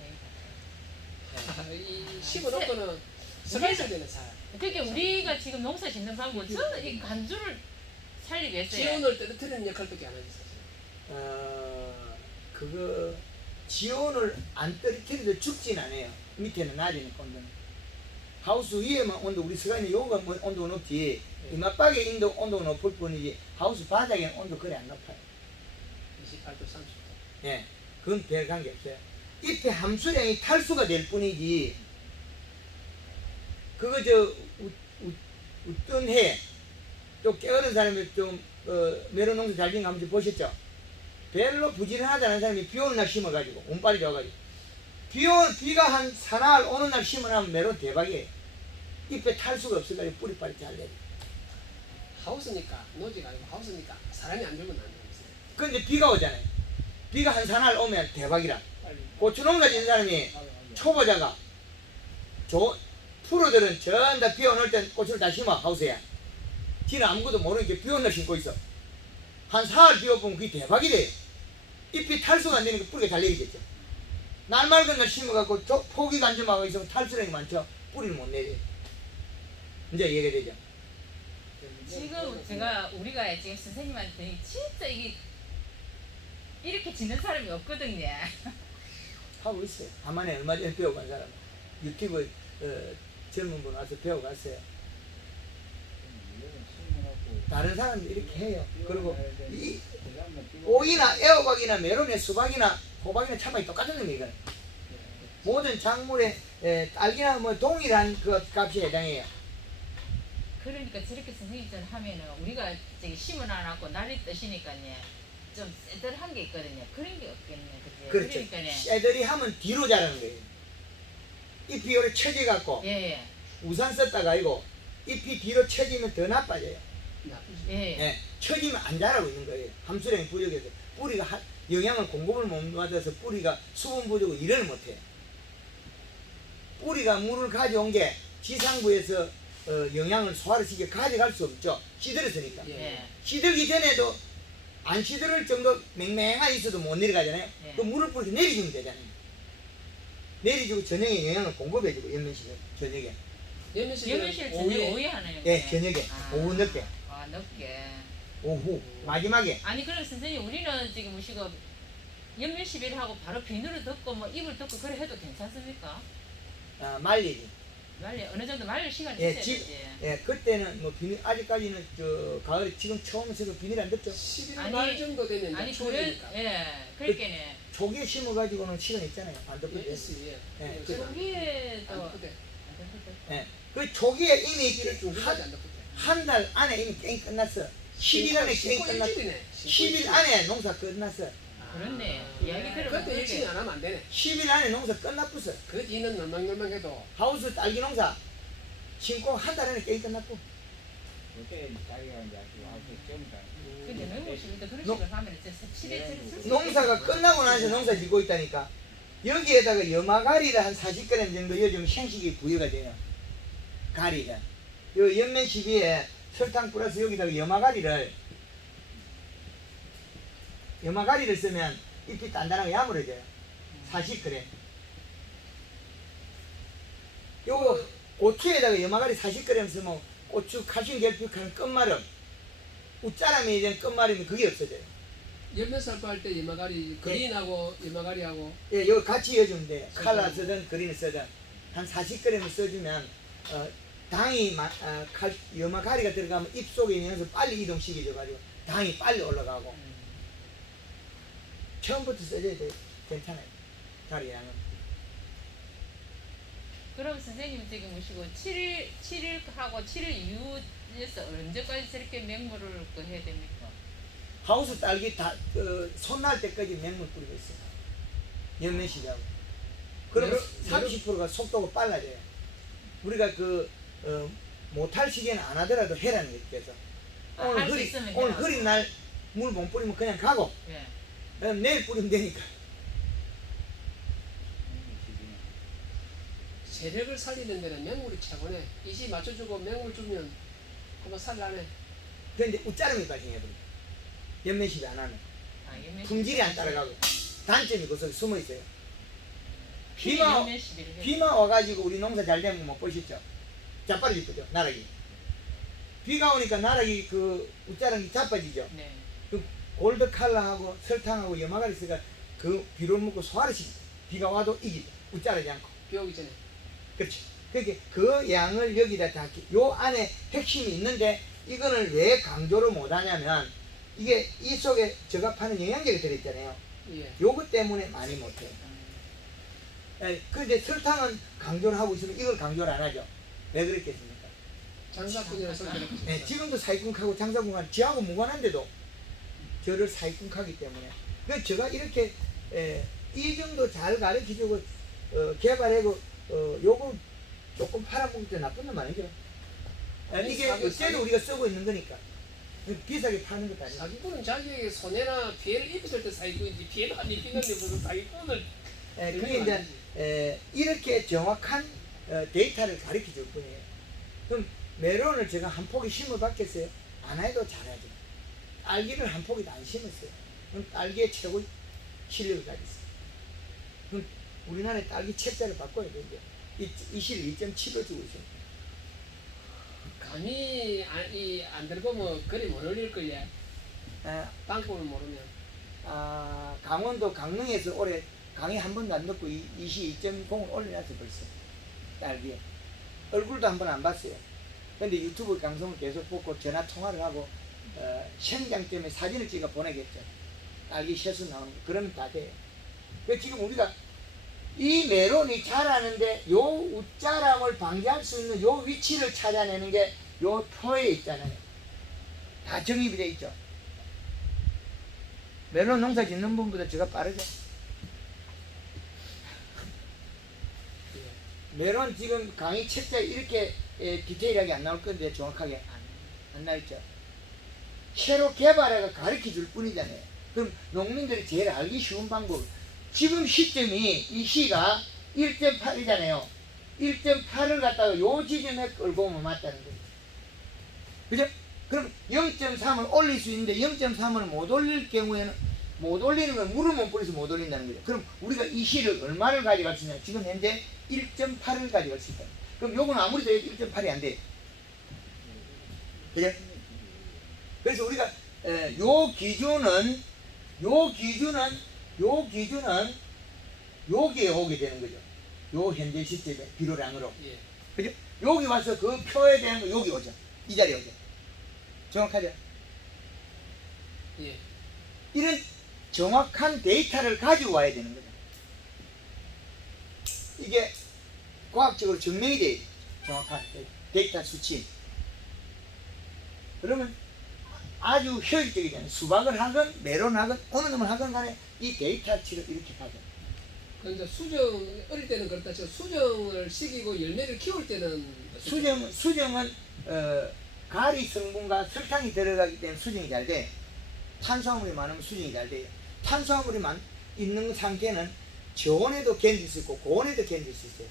이 심어놓고는 썩어야 되는 살. 그러니까 우리가 지금 농사 짓는 방법은 저는 이 간주를 살리기 위해서요. 지온을 떨어뜨리는 역할밖에 안 하지 사실. 그거 지온을 안 떨어뜨려도 죽진 않아요. 밑에는 낮으니까 온도는. 하우스 위에만 온도 우리 서간이 요가 온도가 높지 이맛박에 인도 온도가 높을 뿐이지 하우스 바닥에는 온도 그래 안 높아요. 28도 30도. 예, 그건 별 관계 없어요. 잎의 함수량이 탈수가 될 뿐이지 그거 웃던 해 또 깨어른 사람이 좀 메론 농사 잘 지은 거 한번 보셨죠? 별로 부지런하다는 사람이 비 오는 날 심어가지고 운빨이 좋아가지고 비가 한 사날 오는 날 심어놓으면 메론 대박이에요. 잎에 탈수가 없어가지고 뿌리빨이 잘 내요. 하우스니까 노지가 아니고 하우스니까 사람이 안 죽으면 안 되겠어요. 근데 비가 오잖아요. 비가 한 사날 오면 대박이라. 고추 농사 짓는 사람이 초보자가 프로들은 전부 다 비 오는 때 고추를 다 심어 하우스에. 지는 아무것도 모르니까 비 오는 날 심고 있어. 한 사흘 비 오면 그게 대박이 돼요. 잎이 탈수가 안 되니까 뿌리가 잘 내리겠죠. 날 맑은 날 심어갖고 포기 간주하고 있으면 탈수량이 많죠. 뿌리는 못 내려요. 이제 이해가 되죠. 지금 우리가 지금 선생님한테 진짜 이렇게 짓는 사람이 없거든요. 하고 있어요. 하만에 얼마 전에 배워간 사람. 유튜브 젊은 분 와서 배워갔어요. 얘는 심어놓고 다른 사람들 이렇게 해요. 그리고 이 오이나 애호박이나 메론에 수박이나 호박이나 참박이 똑같은 겁니다. 이거는. 모든 작물에 딸기나 뭐 동일한 그 값에 해당해요. 그러니까 저렇게 선생님처럼 하면은 우리가 저기 심어놔놓고 날이 뜨시니까요 좀 쎄들한 게 있거든요. 그런 게 없겠네, 그지? 그렇죠. 그러니까네. 애들이 하면 뒤로 자라는 거예요. 잎이 요래 처져갖고 예, 우산 썼다가 이거 잎이 뒤로 처지면 더 나빠져요. 나쁘지. 예. 예, 처지면 안 자라고 있는 거예요. 함수량이 부족해서 뿌리가 영양을 공급을 못 받아서 뿌리가 수분 부족으로 일을 못해요. 뿌리가 물을 가져온 게 지상부에서 영양을 소화를 시켜 가져갈 수 없죠. 시들었으니까. 예. 시들기 전에도 안 시들을 정도 맹맹하게 있어도 못 내려가잖아요. 예. 그 물을 뿌리게 내려주면 되잖아요. 내려주고 저녁에 영양을 공급해주고 연면식은 저녁에. 연면실 저녁 오이 하나요? 예, 저녁에 오후 늦게 아, 늦게. 오후 마지막에 아니 그럼 선생님 우리는 지금 무시고 연면시비를 하고 바로 비누를 덮고 뭐 입을 덮고 그래 해도 괜찮습니까? 말리지. 말리 어느 정도 말릴 시간이 예, 있어야 되지. 예, 그때는 뭐 비닐 아직까지는 저 가을에 지금 처음 서서 비닐 안 덮죠. 11월 아니, 말 정도 되면 아니 이제 그래 추워지니까. 예 그렇게네. 초기에 심어가지고는 시간 있잖아요. 안 덮을 때. 예, 그 초기에도 안 덮대. 예, 그 초기에 이미 11월 중순까지 안 덮대. 한 달 안에 이미 게임 끝났어. 10일 안에 게임 끝났어. 10일 안에 농사 끝났어. 그렇네. 이야기 들어보면 그때 열심히 안 하면 안 되네. 10일 안에 농사 끝났어. 그 뒤는 널망널망해도 하우스 딸기 농사 심고 한 달 안에 게임 끝났고. 그때 자기가 이제 아주 젊다. 근데 맹물시비도 그런 식으로 하면 진짜 섭취를 농사가 끝나고 나서 농사 짓고 있다니까. 여기에다가 염화가리를 한 40g 정도 요즘 생식이 부여가 돼요. 가리가. 요 연면 시비에 설탕 플러스 여기다가 염화가리를 쓰면 잎이 단단하게 야무러져요. 40g. 요거 고추에다가 염화가리 40g 쓰면 고추 칼슘 결핍하는 끝마름. 웃자람이 이제 끝마름이 그게 없어져요. 열매살 빨때 염화가리 그린하고 염화가리하고 예, 이거 같이 이어주면 돼요. 칼라 쓰든 그린을 쓰든 한 40g 써주면 당이 염화가리가 들어가면 입 속에 있는 것을 빨리 이동시켜줘가지고 당이 빨리 올라가고 처음부터 써줘야 돼요. 괜찮아요. 가리 양은. 그럼 선생님 지금 모시고 7일하고 7일 이후에서 언제까지 저렇게 맹물을 그 해야 됩니까? 하우스 딸기 손날 때까지 맹물 뿌리고 있어요. 연면시하고. 그러면 30%가 속도가 빨라져요. 우리가 못할 시기에는 안 하더라도 해라는 게 있겠어. 할 수 있으면 오늘 해라. 흐린 날 물 못 뿌리면 그냥 가고 예. 내일 뿌리면 되니까. 세력을 살리는 데는 맹물이 최고네. 이시 맞춰주고 맹물 주면 한번 살라네. 근데 웃자름이 발생해요. 연면식이 안 하면 아, 연면시비. 품질이 안 따라가고 단점이 거기서 숨어 있어요. 필히 비가 연면시비를 해야 비만 와가지고 우리 농사 잘 되면 못 보시죠? 자빠르 이쁘죠? 나락이. 비가 오니까 나락이 웃자름이 자빠지죠? 네. 골드 칼라하고 설탕하고 염화가리스가 그 비를 먹고 소화를 시켜. 비가 와도 이기죠. 웃자르지 않고. 비 오기 전에. 그렇지. 그렇게 그 양을 여기다 다, 요 안에 핵심이 있는데 이거를 왜 강조를 못 하냐면 이게 이 속에 적합하는 영양제가 들어있잖아요. 예. 요것 때문에 많이 못해요. 그런데 설탕은 강조를 하고 있으면 이걸 강조를 안 하죠. 왜 그랬겠습니까? 장사꾼이라서 그렇게. 네, 지금도 사기꾼하고 장사꾼하고 지하고 무관한데도 저를 사기꾼하기 때문에 그 제가 이렇게 이 정도 잘 가르쳐주고 개발하고 요거 조금 팔아먹을 때 나쁜 놈 아니죠? 이게 어째도 우리가 쓰고 있는 거니까 비싸게 파는 것도 아니고. 사기꾼은 자기에게 손해나 피해를 입혔을 때 사기꾼이지 피해도 안 입히는데 무슨 사기꾼을. 그게 이제 이렇게 정확한 데이터를 가르쳐 줄 뿐이에요. 그럼 메론을 제가 한 포기 심어봤겠어요? 안 해도 잘하죠. 딸기를 한 포기도 안 심었어요. 그럼 딸기의 최고 실력을 가졌어요. 그럼 우리나라의 딸기 책자를 바꿔야 되는데 이 실 2.7로 주고 있어요. 감히 안 들어보면 그리 못 올릴 거야. 아, 방법을 모르면. 강원도 강릉에서 올해 강의 한 번도 안 넣고 이시 2.0을 올려놨어요 벌써. 딸기에 얼굴도 한 번 안 봤어요. 근데 유튜브 방송을 계속 보고 전화 통화를 하고 생장 때문에 사진을 찍어 보내겠죠. 딸기 셔츠 나오는 거. 그러면 다 돼요. 그래서 지금 우리가 이 메론이 자라는데 요 웃자람을 방지할 수 있는 요 위치를 찾아내는 게 요 표에 있잖아요. 다 정립이 돼 있죠. 메론 농사 짓는 분보다 제가 빠르죠. 메론 지금 강의 책자에 이렇게 디테일하게 안 나올 건데 정확하게 안 나있죠. 새로 개발해가 가르쳐 줄 뿐이잖아요. 그럼 농민들이 제일 알기 쉬운 방법, 지금 시점이 이 시가 1.8이잖아요. 1.8을 갖다가 요 지점에 끌고 오면 맞다는 거예요. 그죠? 그럼 0.3을 올릴 수 있는데 0.3을 못 올릴 경우에는, 못 올리는 건 물을 못 뿌려서 못 올린다는 거죠. 그럼 우리가 이 시를 얼마를 가져갈 수 있냐? 지금 현재 1.8을 가져갈 수 있다. 그럼 요건 아무리 더 해도 1.8이 안 돼. 그죠? 그래서 우리가 요 기준은 여기에 오게 되는 거죠. 요 현재 시점에 비료량으로. 예. 그죠? 여기 와서 그 표에 대한 거 여기 오죠. 이 자리에 오죠. 정확하죠? 예. 이런 정확한 데이터를 가지고 와야 되는 거죠. 이게 과학적으로 증명이 돼. 정확한 데이터 수치. 그러면 아주 효율적이잖아요. 수박을 하건 메론을 하건 어느 놈을 하건 간에 이 데이터치를 이렇게 가져. 그런데 수정 어릴 때는 그렇다 치고 수정을 시키고 열매를 키울 때는 어떻게? 수정은 가리 성분과 설탕이 들어가기 때문에 수정이 잘 돼. 탄수화물이 많으면 수정이 잘 돼요. 탄수화물이 있는 상태는 저온에도 견딜 수 있고 고온에도 견딜 수 있어요.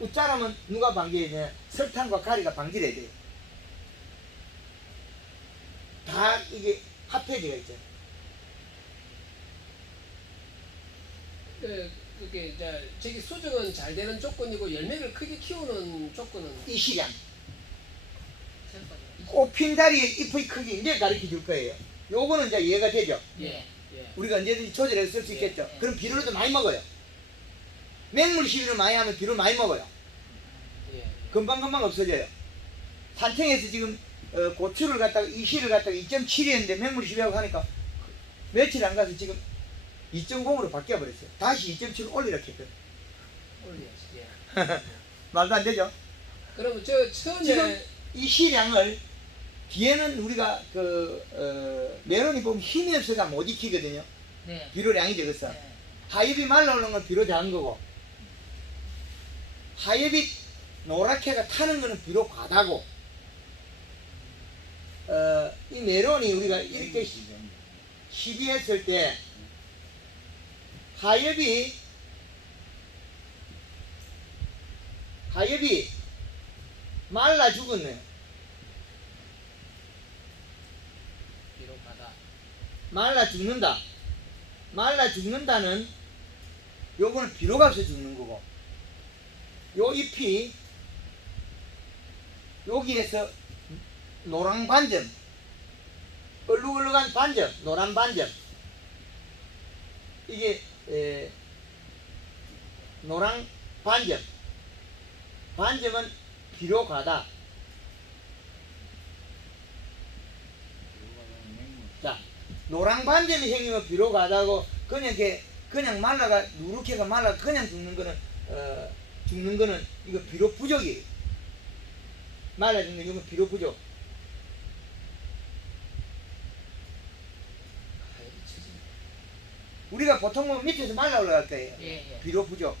웃자라면 누가 방지해야 되냐? 설탕과 가리가 방지를 해야 돼요. 다 이게 합해져가 있죠. 그게 이제 저기 수정은 잘 되는 조건이고 열매를 크게 키우는 조건은 이 시간 잠깐만요. 꽃핀 다리의 잎의 크기 이제 가르쳐 줄 거예요. 요거는 이제 이해가 되죠. 예. 예. 우리가 언제든지 조절해서 쓸 수 있겠죠. 그럼 비료를 좀 많이 먹어요. 맹물 시비를 많이 하면 비료를 많이 먹어요. 예. 금방금방 없어져요. 산청에서 지금 고추를 갖다가 이 시를 갖다가 2.7이었는데 맹물 시비하고 하니까 며칠 안 가서 지금 2.0으로 바뀌어 버렸어요. 다시 2.7을 올리라 했거든. 올려야지. 예. 말도 안 되죠. 그러면 저 처음에 지금 이 시량을 뒤에는 우리가 메론이 보면 힘이 없어가 못 익히거든요. 네. 비료량이 적었어. 네. 하엽이 말라오는 건 비료 작은 거고, 하엽이 노랗게가 타는 거는 비료 과다고. 이 메론이 우리가 이렇게 시비했을 때 하엽이 말라 죽었네요. 비록 가다. 말라 죽는다. 말라 죽는다는 요거는 비료가 없어 죽는 거고, 요 잎이 여기에서 노란 반점, 얼룩얼룩한 반점, 노란 반점, 이게 노란 반점, 반점은 비료 과다. 자, 노란 반점이 생기면 비료 과다고, 그냥 말라가 누렇게가 말라 그냥 죽는 거는 이거 비료 부족이에요. 말라 죽는 이건 비료 부족. 우리가 보통 보면 밑에서 말라 올라갈 거예요. 예, 예. 비료 부족.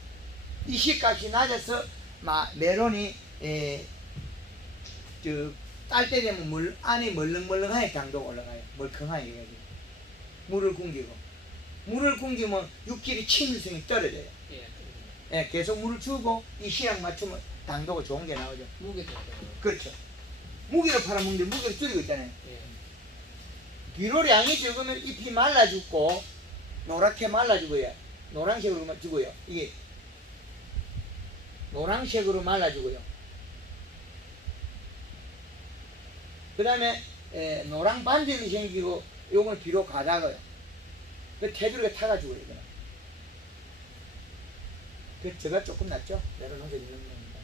이 씨값이 낮아서 메론이 딸 때 되면 안이 멀렁멀렁하게 당도가 올라가요. 멀컹하게 해가지고 물을 굶기면 육질이 침밀성이 떨어져요. 예. 예, 계속 물을 주고 이 씨랑 맞추면 당도가 좋은 게 나오죠. 무게 들어가요. 그렇죠. 무기로 팔아먹는데 무기를 줄이고 있잖아요. 예. 비료량이 적으면 잎이 말라 죽고 노랗게 말라 죽어요. 노란색으로 죽어요. 이게 노란색으로 말라 죽어요. 그 다음에 노란 반점이 생기고 요건 비료 과다고요. 그 테두리가 타가지고 이거는. 그 제가 조금 낫죠. 내가 농사 짓는 겁니다.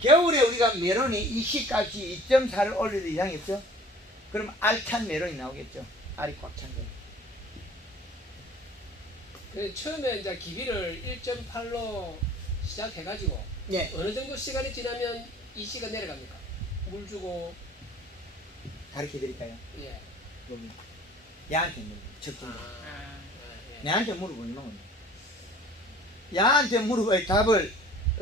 겨울에 우리가 메론이 이 씨값이 2.4를 올릴 이상이었죠. 그럼 알찬 메론이 나오겠죠. 알이 꽉 찬 거. 그 처음에 이제 기비를 1.8로 시작해가지고 예, 어느 정도 시간이 지나면 이 씨가 내려갑니까? 물 주고 가르쳐 드릴까요? 예. 여기 야한테 물어보 적중. 아, 예. 내한테 물어보면 야한테 물어봐야 답을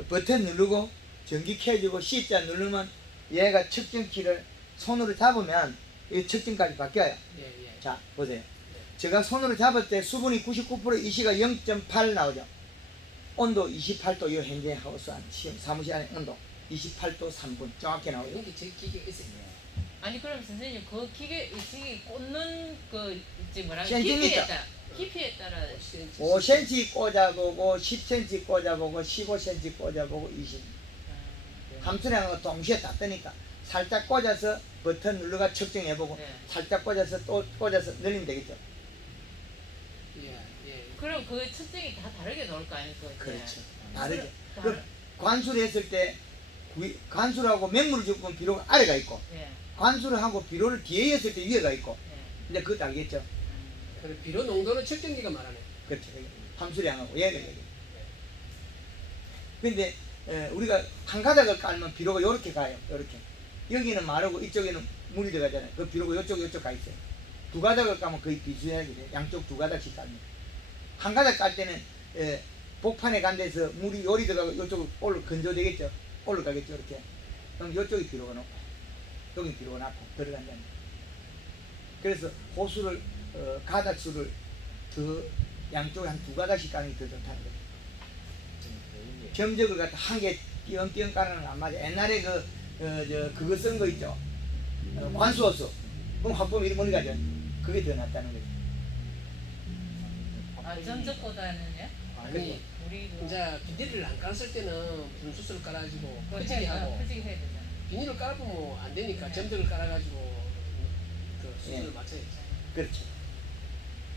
버튼 누르고 전기 켜지고 C자 누르면 얘가 측정키를 손으로 잡으면 이 측정까지 바뀌어요. 예, 예. 자 보세요. 제가 손으로 잡을 때 수분이 99% 이 시가 0.8 나오죠. 온도 28도 이 현재 하우스 안 사무실 안에 온도 28도 3분 정확히 나오죠. 이런 게제 기계가 있어요. 아니 그럼 선생님 그 기계 이 꽂는 그 이제 뭐라 센티미터. 깊이에 따라 5cm 꽂아보고 10cm 꽂아보고 15cm 꽂아보고 20 함수량은 동시에 다 뜨니까 살짝 꽂아서 버튼 눌러가 측정해보고 네. 살짝 꽂아서 또 꽂아서 늘리면 되겠죠. 예, 예. 그럼 그 측정이 다 다르게 나올 거 아닙니까? 그렇죠. 다르죠. 다- 그 관수를 했을 때 관수를 하고 맹물을 줍으면 비료가 아래가 있고 예. 관수를 하고 비료를 뒤에 했을 때 위에가 있고 예. 근데 그것도 알겠죠. 그래 비료 농도는 측정기가 말하네. 그렇죠. 함수량하고 얘가 얘기. 근데 우리가 한 가닥을 깔면 비료가 이렇게 가요. 이렇게 여기는 마르고 이쪽에는 물이 들어가잖아요. 그 비료가 이쪽 가 있어요. 두 가닥을 까면 거의 비슷하게 돼요. 양쪽 두 가닥씩 깔면 한 가닥 깔 때는 복판에 간 데서 물이 요리 들어가고 이쪽으로 올라 건조되겠죠. 올라가겠죠. 이렇게 그럼 이쪽이 비료가 높고 여기 비료가 낮고 들어간다는 거예요. 그래서 호수를 가닥수를 더 양쪽에 한 두 가닥씩 까는 게 더 좋다는 거예요. 점적을 갖다 한 개 띄엄띄엄 까는 건 안 맞아. 옛날에 그거 쓴 거 있죠. 관수호수. 그럼 확보면 이리 멀리 가죠. 그게 더 낫다는 거죠. 아 점적보다는요? 아니 우리 그 이제 비닐을 안 깔았을 때는 분수술을 깔아가지고 그거 퍼지게 하고 퍼지게 해야 되잖아. 비닐을 깔아보면 안 되니까 네. 점적을 깔아가지고 그 수준을 예. 맞춰야지. 그렇죠.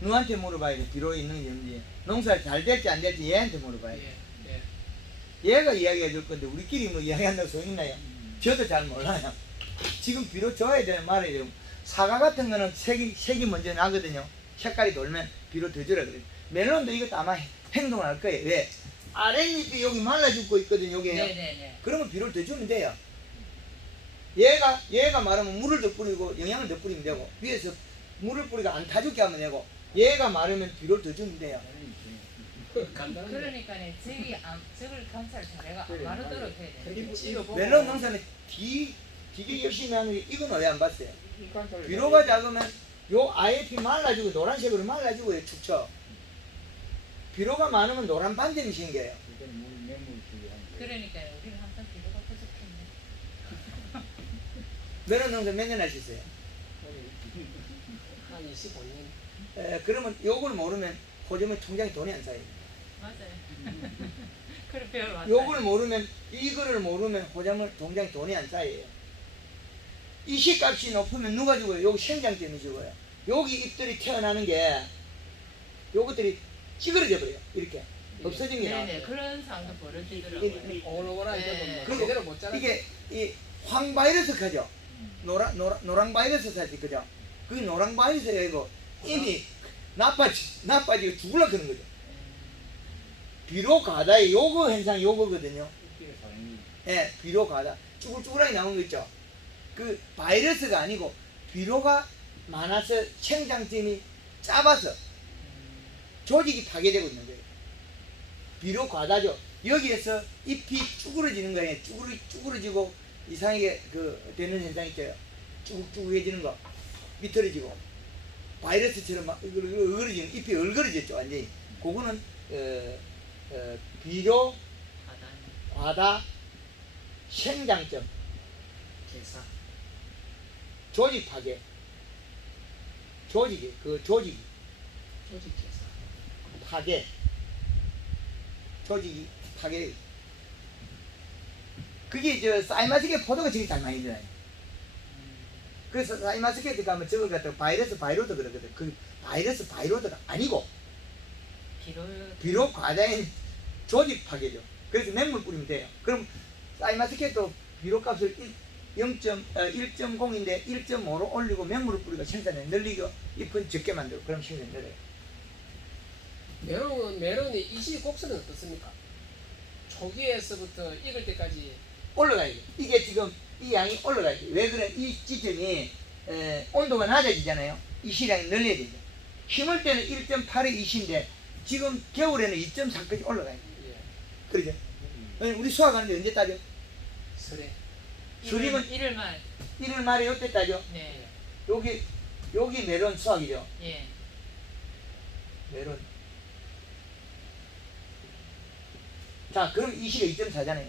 누구한테 물어봐야 돼. 비료 있는지 없는지. 농사 잘 될지 안 될지 얘한테 물어봐야 돼. 예, 예. 얘가 이야기해 줄 건데 우리끼리 뭐 이야기한다고 소용있나요? 저도 잘 몰라요. 지금 비료 줘야 되는 말이에요. 되면 사과 같은 거는 색이 먼저 나거든요. 색깔이 돌면 비료 더 주라 그래요. 멜론도 이것도 아마 행동을 할 거예요. 왜? 아랫잎이 여기 말라 죽고 있거든요. 여기. 네네네. 그러면 비료를 더 주면 돼요. 얘가 말하면 물을 더 뿌리고 영양을 더 뿌리면 되고 위에서 물을 뿌리고 안 타죽게 하면 되고 얘가 마르면 비료를 더 주면 돼요. 간단한데. 그러니까네 적을 감찰 잘해가 안 마르도록 해야 돼. 그렇게 찍어보고 멜론 농사는 되게 열심히 하는 게 이건 왜 안 봤어요? 비료가 작으면 요 아예 피 말라지고 노란색으로 말라지고 축쳐. 비료가 많으면 노란 반점이 생겨요. 그러니까 우리는 항상 비료가 부족했네. 멜론 농사 몇 년 하셨어요? 한 25년. 그러면 요걸 모르면 호주머니 통장에 돈이 안 쌓여요. 맞아요. 그래 배워 왔다. 요걸 모르면 이거를 모르면 호주머니 통장에 돈이 안 쌓여요. 이시값이 높으면 누가 죽어요? 여기 생장점이 죽어요. 여기 잎들이 태어나는 게 요것들이 찌그러져 버려요. 이렇게 없어진 게 나와요. 네네 그런 상황도 벌어지더라고요. 오글오글한 네. 이거 뭐 제대로 못 자라. 이게 이 황바이러스 가죠. 노랑 바이러스 사지 그죠? 그 노랑 바이러스가 이거 이미 나빠지고 죽으려 그러는 거죠. 비료 가다의 요거 현상 요거거든요. 예, 비료 가다 쭈글쭈글하게 나오는 거 있죠. 그 바이러스가 아니고 비료가 많아서 생장점이 짧아서 조직이 파괴되고 있는 거예요. 비료 과다죠. 여기에서 잎이 쭈그러지는 거예요. 쭈그러지고 이상하게 되는 현상이 있어요. 쭈글쭈글해지는 거, 비틀어지고 바이러스처럼 막 얼그러지는 잎이 얼그러졌죠 완전히. 그거는 비료 과다 생장점 개사. 조직 파괴 조직이 조직 개사. 파괴 조직이 파괴 그게 사이마스케 포도가 되게 잘 많이 들어요. 그래서 사이마스케트 가면 저걸 갖다가 바이러스 그러거든. 그 바이러스가 아니고 비료 과다인 조직 파괴죠. 그래서 맹물 뿌리면 돼요. 그럼 사이마스켓도 비료값을 1.0인데 1.5로 올리고 맹물을 뿌리고 생산을 늘리고 잎은 적게 만들고 그럼 생산이 늘어요. 메론이 이시 곡선은 어떻습니까? 초기에서부터 익을 때까지 올라가야지. 이게 지금 이 양이 올라가야지. 왜 그래? 이 지점이 온도가 낮아지잖아요. 이 시량이 늘려야 되죠. 심을 때는 1.8의 이시인데 지금 겨울에는 2.4까지 올라가요. 예, 그러죠? 우리 수확하는데 언제 따져? 설에 수립은 1월 말. 1월 말에 요때 따져. 네. 여기 메론 수확이죠. 예. 메론. 자, 그럼 이 시가 2.4잖아요.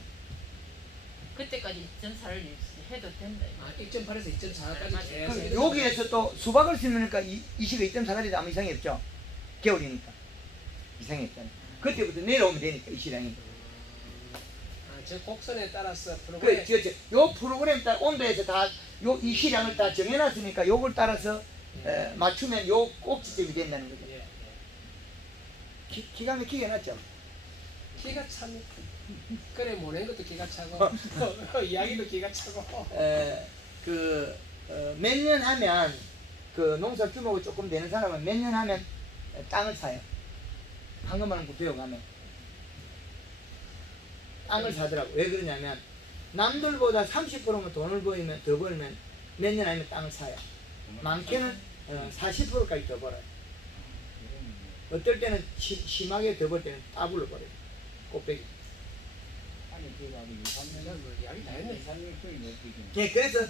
그때까지 2.4를 해도 된다. 아 1.8에서 2.4까지 맞아요. 계속 그럼 여기에서 또 수박을 심으니까 이 시가 2.4가 돼도 아무 이상이 없죠. 겨울이니까. 이상이 없잖아요. 그때부터 내려오면 되니까 이 시량이. 저 곡선에 따라서 프로그램 그렇죠. 요 프로그램 따라 온도에서 다 이 시량을 다 정해놨으니까 요걸 따라서 맞추면 요 꼭지점이 된다는 거죠. 예, 예. 기가 막히게 해놨죠. 기가 참 그래 모낸 것도 기가 차고 이야기도 기가 차고 몇 년 하면 그 농사 규모가 조금 되는 사람은 몇 년 하면 땅을 사요. 황금만 배워가면 땅을 사더라고. 왜 그러냐면 남들보다 30%만 돈을 벌면 더 벌면 몇 년 아니면 땅을 사요. 많게는 40%까지 더 벌어요. 어떨 때는 심하게 더 벌 때는 따블로 벌어요. 꽃배기. 아니 그거 아니 2, 3년 뭐 이야기 다 했네. 2, 3년 중에 어떻게 예, 그래서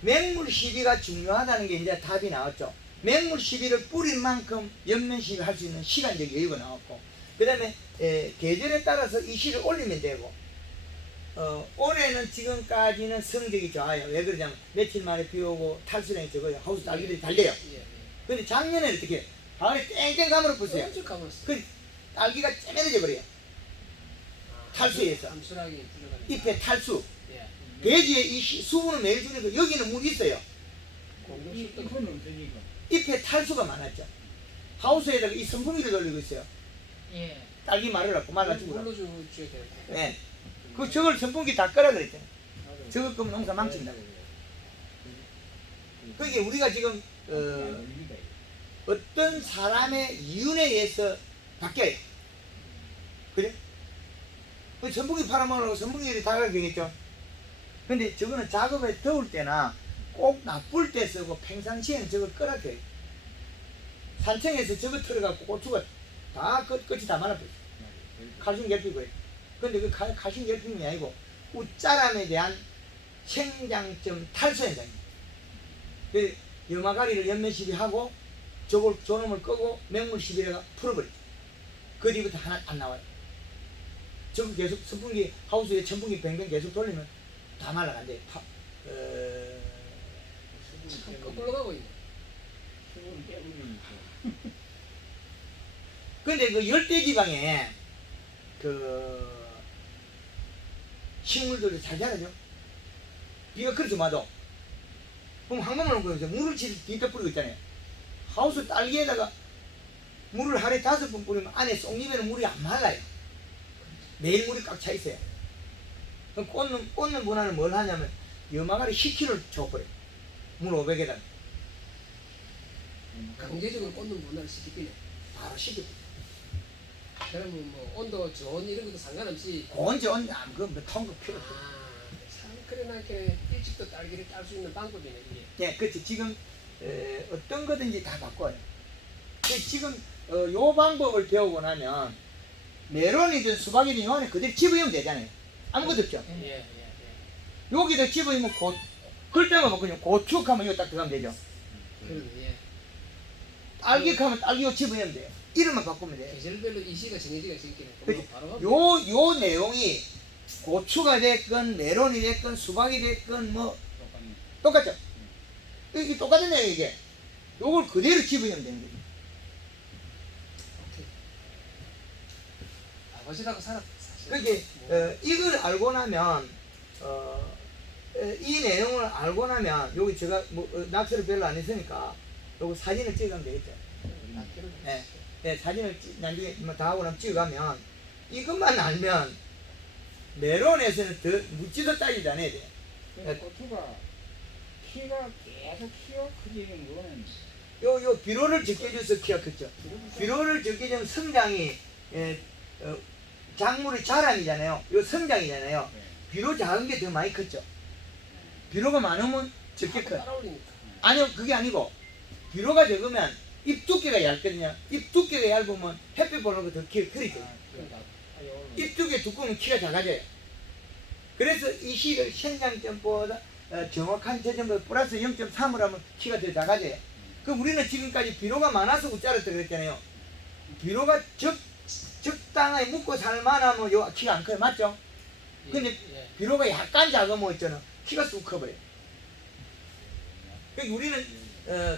맹물 시비가 중요하다는 게 이제 답이 나왔죠. 맹물 시비를 뿌린 만큼 연면 시비 할 수 있는 시간적 여유가 나왔고, 그 다음에 계절에 따라서 이 시를 올리면 되고, 올해는 지금까지는 성적이 좋아요. 왜 그러냐면 며칠 만에 비 오고 탈수량이 적어요. 하우스 딸기들이 잘 돼요. 예, 예. 근데 작년에는 어떻게 해요? 가을에 땡땡 가물어 보세요. 언제 가물었어? 그 딸기가 쬐매해져 버려요. 탈수에 의해서. 함수량이 부족하니까. 잎에 탈수. 예. 대지에 이 수분을 매일 주니까 여기는 물이 있어요. 공급수도 이건 없으니까 잎에 탈수가 많았죠. 하우스에다가 이 선풍기를 돌리고 있어요. 예. 딸기 말라갖고 말라 죽으라고. 물로 줘야 되는데. 네. 저걸 선풍기 다 끄라 그랬잖아요. 저거 끄면 농사 망친다고. 그게 우리가 지금 어떤 사람의 이윤에 의해서 바뀌어요. 그래? 그 선풍기 팔아먹으라고 선풍기를 다 가격했죠. 근데 저거는 작업에 더울 때나 꼭 나쁠 때 쓰고 평상시에는 저걸 끄라 켜요. 산청에서 저거 틀어갖고 고추가 다 끝이 다 말아버렸어. 칼슘 결핍을. 근데 그 칼슘 결핍이 아니고 웃자람에 대한 생장점 탈수 현상이에요. 그 염화가리를 연면 시비하고 저놈을 끄고 맹물 시비에다가 풀어버리죠. 그 뒤부터 하나 안 나와요. 저거 계속 선풍기 하우스에 선풍기 뱅뱅 계속 돌리면 다 말라간대요. 참 거꾸로 가고 있네. 수분을 깨버리니까 근데 그 열대지방에 그 식물들이 잘 자라죠. 비가 그렇게 와도 그럼 항만을 놓고 물을 뒤집어 뿌리고 있잖아요. 하우스 딸기에다가 물을 하루에 5번 뿌리면 안에 쏙잎에는 물이 안 말라요. 매일 물이 꽉 차 있어요. 그럼 꽂는 분화는 뭘 하냐면 염화가리 10kg를 줘버려요. 물 500에다가 강제적으로 꽂는 문화를 시키네. 바로 식혀. 그러면 뭐 온도 저온 이런 것도 상관없이 언제 그뭐 통도 필요 없어요. 참 그러나 이렇게 일찍도 딸기를 딸 수 있는 방법이네 이게. 예, 그렇지. 지금 어떤 거든지 다 바꿔요. 지금 요 방법을 배우고 나면 메론이든 수박이든 요 안에 그대로 집어넣으면 되잖아요. 아무것도 없죠. 예, 예, 예. 여기다 집어넣으면 글자만 바꾸면 고축하면 이거 딱 들어가면 되죠. 예. 딸기하면 딸기요 집어넣으면 돼요. 이름만 바꾸면 돼요. 계절별로 이 시가 정해지가 있기는 그렇지. 바로 가면 요 내용이 고추가 됐건 메론이 됐건 수박이 됐건 뭐 똑같네. 똑같죠. 이게 똑같은 내용 이게. 요걸 그대로 집어넣으면 되는 거죠. 아버지라고 살았 사실. 그러니까 이걸 알고 나면 이 내용을 알고 나면 여기 제가 뭐 낙서를 별로 안 했으니까 요거 사진을 찍으면 되겠죠. 네, 사진을 나중에 다 하고 나면 찍어가면 이것만 알면 메론에서는 더 묻지도 따지도 않아야 돼요. 근데 고추가 키가 계속 키가 커지는 거는 요 비료를 적게 줘서 키가 컸죠. 비료를 적게 주면 성장이 작물의 자람이잖아요. 요 성장이잖아요. 네. 비료 작은 게 더 많이 컸죠. 비료가 많으면 적게 커요. 따라올리니까. 아니요, 그게 아니고 비료가 적으면 잎 두께가 얇거든요. 잎 두께가 얇으면 햇빛 보는 거 더 키가 크리죠. 그러니까. 잎 두께 두꺼우면 키가 작아져요. 그래서 이 씨를 생장점보다 정확한 저점보다 플러스 0.3을 하면 키가 더 작아져요. 그럼 우리는 지금까지 비료가 많아서 웃자랐다 그랬잖아요. 비료가 적당하게 묻고 살만하면 요 키가 안 커요. 맞죠? 근데 예. 비료가 약간 작으면 있잖아. 키가 쑥 커버려요. 그러니까 우리는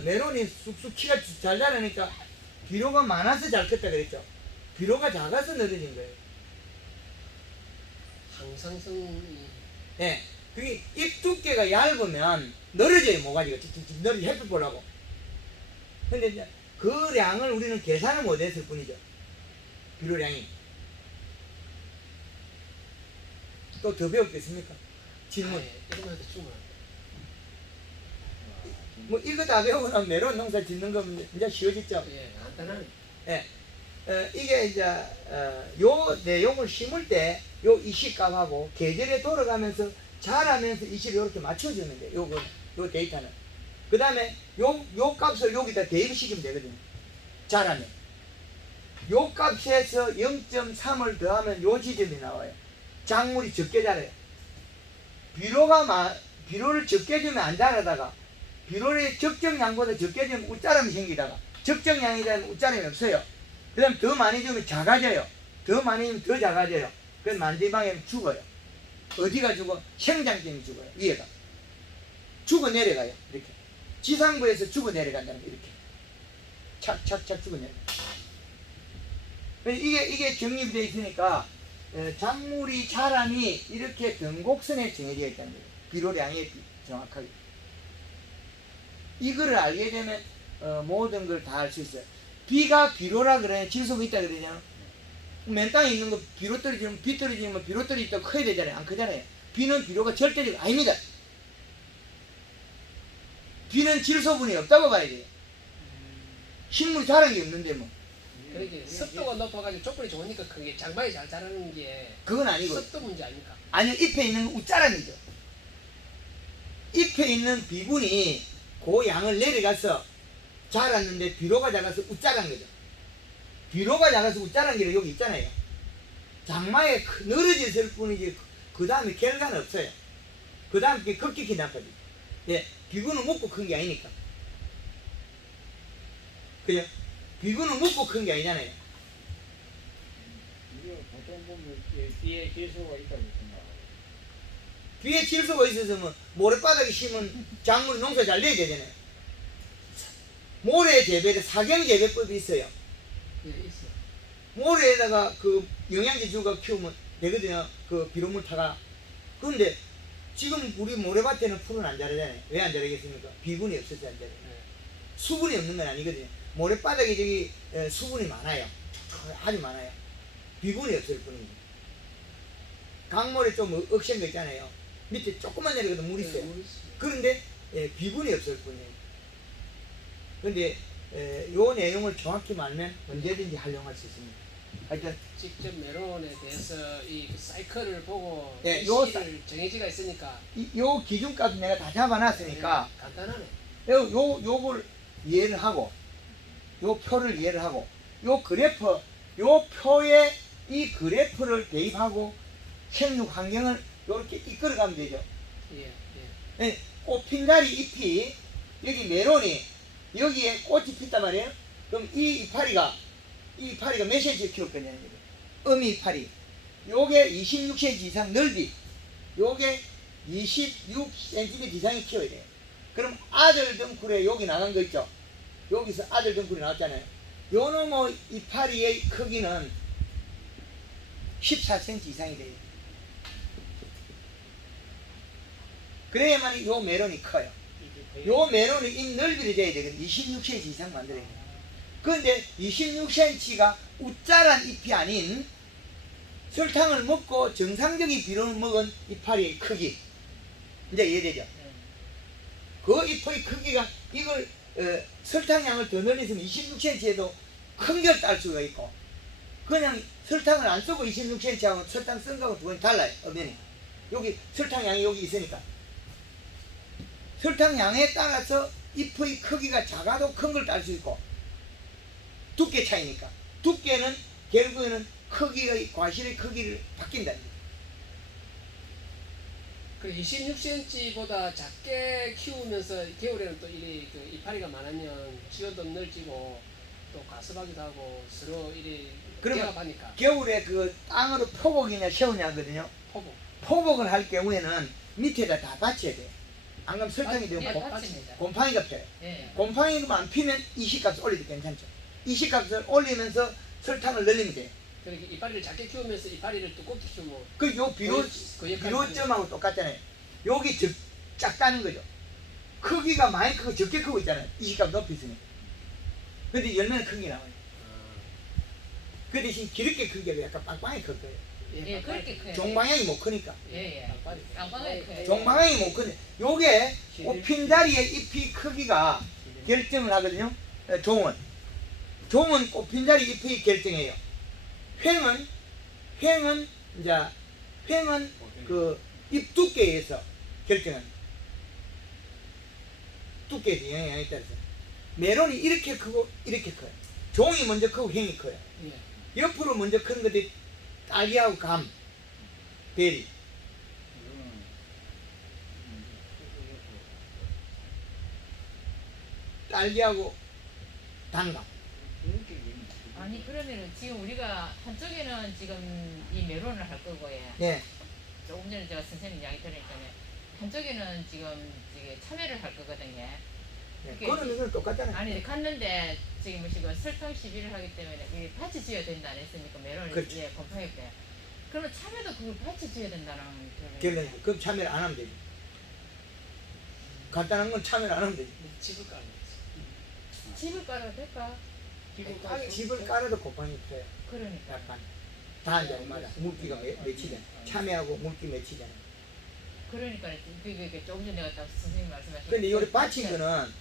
메론이 쑥쑥 키가 잘 자라니까 비료가 많아서 잘 컸다 그랬죠. 비료가 작아서 늘어진 거예요. 항상성이 예. 그게 잎 두께가 얇으면 늘어져요. 모가지가 쭉쭉쭉 늘어져 햇빛 보려고. 근데 이제 그 량을 우리는 계산을 못했을 뿐이죠. 비료량이. 또 더 배웠겠습니까? 질문. 아, 예. 이러면 해도 충분합니다. 뭐 이거 다 배우고 나면 메론 농사 짓는 거면 이제 쉬워졌죠. 예, 간단하네. 예. 이게 이제 요 내용을 심을 때 요 이시값하고 계절에 돌아가면서 자라면서 이시를 이렇게 맞춰주면 돼요. 요 데이터는. 그 다음에 요 값을 여기다 대입시키면 되거든요. 자라면. 요 값에서 0.3을 더하면 요 지점이 나와요. 작물이 적게 자라요. 비료를 적게 주면 안 자라다가 비료를 적정량보다 적게 주면 웃자람이 생기다가 적정량이 되면 웃자람이 없어요. 그 다음 더 많이 주면 작아져요. 더 많이 주면 더 작아져요. 그래서 만지방에는 죽어요. 어디가 죽어? 생장점이 죽어요. 위에가. 죽어 내려가요. 이렇게. 지상부에서 죽어 내려간다는 거 이렇게. 착착착 죽어 내려가요. 이게 정립이 되어 있으니까 작물이 자람이 이렇게 등곡선에 정해져 있다는 거예요. 비료량이 정확하게. 이거를 알게 되면 모든 걸 다 알 수 있어요. 비가 비료라 그래 질소가 있다 그러잖아. 맨 땅에 있는 거 비료 떨어지면 비 떨어지면 비료 떨어지다 커야 되잖아요. 안 크잖아요. 비는 비료가 절대적 아닙니다. 비는 질소분이 없다고 봐야 돼요. 식물이 자란 게 없는데 뭐. 그러게 습도가 높아가지고 조건이 좋으니까 그게 장마에 잘 자라는 게 그건 아니고. 습도 문제 아닙니까? 아니요, 잎에 있는 건 웃자람이죠. 잎에 있는 비분이 그 양을 내려가서 자랐는데 비료가 작아서 웃자란 거죠. 비료가 작아서 웃자란 게 여기 있잖아요. 장마에 늘어졌을 뿐이지 그 다음에 결과는 없어요. 그 다음 게 급격히 나빠져. 예, 비구는 먹고 큰 게 아니니까. 그죠? 비구는 먹고 큰 게 아니잖아요. 이거 보통 보면 뒤에 질소가 있다고 생각하고 뒤에 질소가 있어서 모래바닥에 심은 작물 농사 잘 내야 되잖아요. 모래 재배를 사경 재배법이 있어요. 예, 있어. 모래에다가 그 영양제 주가 키우면 되거든요. 그 비료물 타가. 그런데 지금 우리 모래밭에는 풀은 안 자라잖아요. 왜 안 자라겠습니까? 비분이 없어서 안 자라요. 예. 수분이 없는 건 아니거든요. 모래바닥에 저기 수분이 많아요. 아주 많아요. 비분이 없을 뿐입니다. 강모래 좀 억센 거 있잖아요. 밑에 조금만 내려가도 물 있어요. 물 있어요. 그런데 비분이 없을 뿐이에요. 그런데 요 내용을 정확히 말면 언제든지 활용할 수 있습니다. 하여튼 직접 메론에 대해서 이 사이클을 보고 예, 이 요 씨를 정해지가 있으니까 요 기준값 내가 다 잡아놨으니까 예, 간단하네. 요걸 이해를 하고 요 표를 이해를 하고 요 그래프 요 표에 이 그래프를 대입하고 생육 환경을 이렇게 이끌어가면 되죠. 예, 예, 꽃핀자리 잎이 여기 메론이 여기에 꽃이 폈단 말이에요. 그럼 이 이파리가 몇 cm 키울 거냐는 거예요. 어미 이파리. 요게 26cm 이상 넓이. 요게 26cm 이상이 키워야 돼요. 그럼 아들 덩굴에 여기 나간 거 있죠. 여기서 아들 덩굴이 나왔잖아요. 요 놈의 이파리의 크기는 14cm 이상이 돼요. 그래야만 요 메론이 커요. 요 메론이 잎 넓이를 돼야 되거든요. 26cm 이상 만들어야 돼요. 그런데 26cm가 웃자란 잎이 아닌 설탕을 먹고 정상적인 비료를 먹은 이파리의 크기 이제 이해되죠? 네. 그 잎의 크기가 이걸 설탕량을 더 늘리면 26cm에도 큰 걸 딸 수가 있고 그냥 설탕을 안 쓰고 26cm하고 설탕 쓴 거하고 두 가지 달라요. 엄연히 여기 설탕량이 여기 있으니까 설탕량에 따라서 잎의 크기가 작아도 큰 걸 딸 수 있고 두께 차이니까 두께는 결국에는 크기의 과실의 크기를 바뀐다. 그 26cm보다 작게 키우면서 겨울에는 또 이리 그 이파리가 많으면 지어도 넓지고 또 가습하기도 하고 서로 이리 그러면 개합하니까 겨울에 그 땅으로 포복이냐 세우냐 하거든요. 포복. 포복을 할 경우에는 밑에다 다 받쳐야 돼. 안 그러면 설탕이 되면 예, 곰- 받칩니다. 곰팡이가 펴요. 예. 곰팡이만 안 피면 이식값을 올려도 괜찮죠. 이식값을 올리면서 설탕을 늘리면 돼요. 그렇게 이파리를 작게 키우면서 이파리를 두껍게 키우면 그 요 비료 그 역할을 비료점하고 똑같잖아요. 여기 작다는 거죠. 크기가 많이 크고 적게 크고 있잖아요. 이식값 높이 있으니. 근데 열매는 큰 게 나와요. 그 대신 기럽게 크기가 약간 빵빵하게 클 거예요. 예, 그렇게 커요. 종방향이 못 크니까. 예, 예. 깜빡하게 커요. 종방향이 못 크네. 요게 꽃핀 자리의 잎이 크기가 결정을 하거든요. 종은 꽃핀 자리 잎이 결정해요. 횡은 그 잎 두께에서 결정합니다. 두께에 영향에 따라서 메론이 이렇게 크고 이렇게 커요. 종이 먼저 크고 횡이 커요. 예. 옆으로 먼저 크는 것들이 딸기하고 감, 베리. 딸기하고 단감. 아니 그러면은 지금 우리가 한쪽에는 지금 이 메론을 할 거고 예. 네. 조금 전에 제가 선생님 이야기 들으니까요. 한쪽에는 지금 이게 참외를 할 거거든요. 네. 그게 그거는 이건 똑같잖아요. 아니 갔는데 지금 뭐시고 설탕 시비를 하기 때문에 이 밭이 지어야 된다 안 했습니까? 메론을 그렇죠. 예, 곰팡이 때. 그러면 참외도 그걸 밭이 지어야 된다는 결론. 그럼 참여를 안 하면 되지. 간단한 건 참여를 안 하면 되지. 집을 깔는 거지. 집을 깔아도 될까? 집을 깔아도 곰팡이 펴요. 그러니까. 약간. 다 이제 마다 물기가 맺히잖아요. 참외하고 물기 맺히잖아요. 그러니까 그게 조금 전에 내가 딱 선생님 말씀하신 근데 이 받친 거는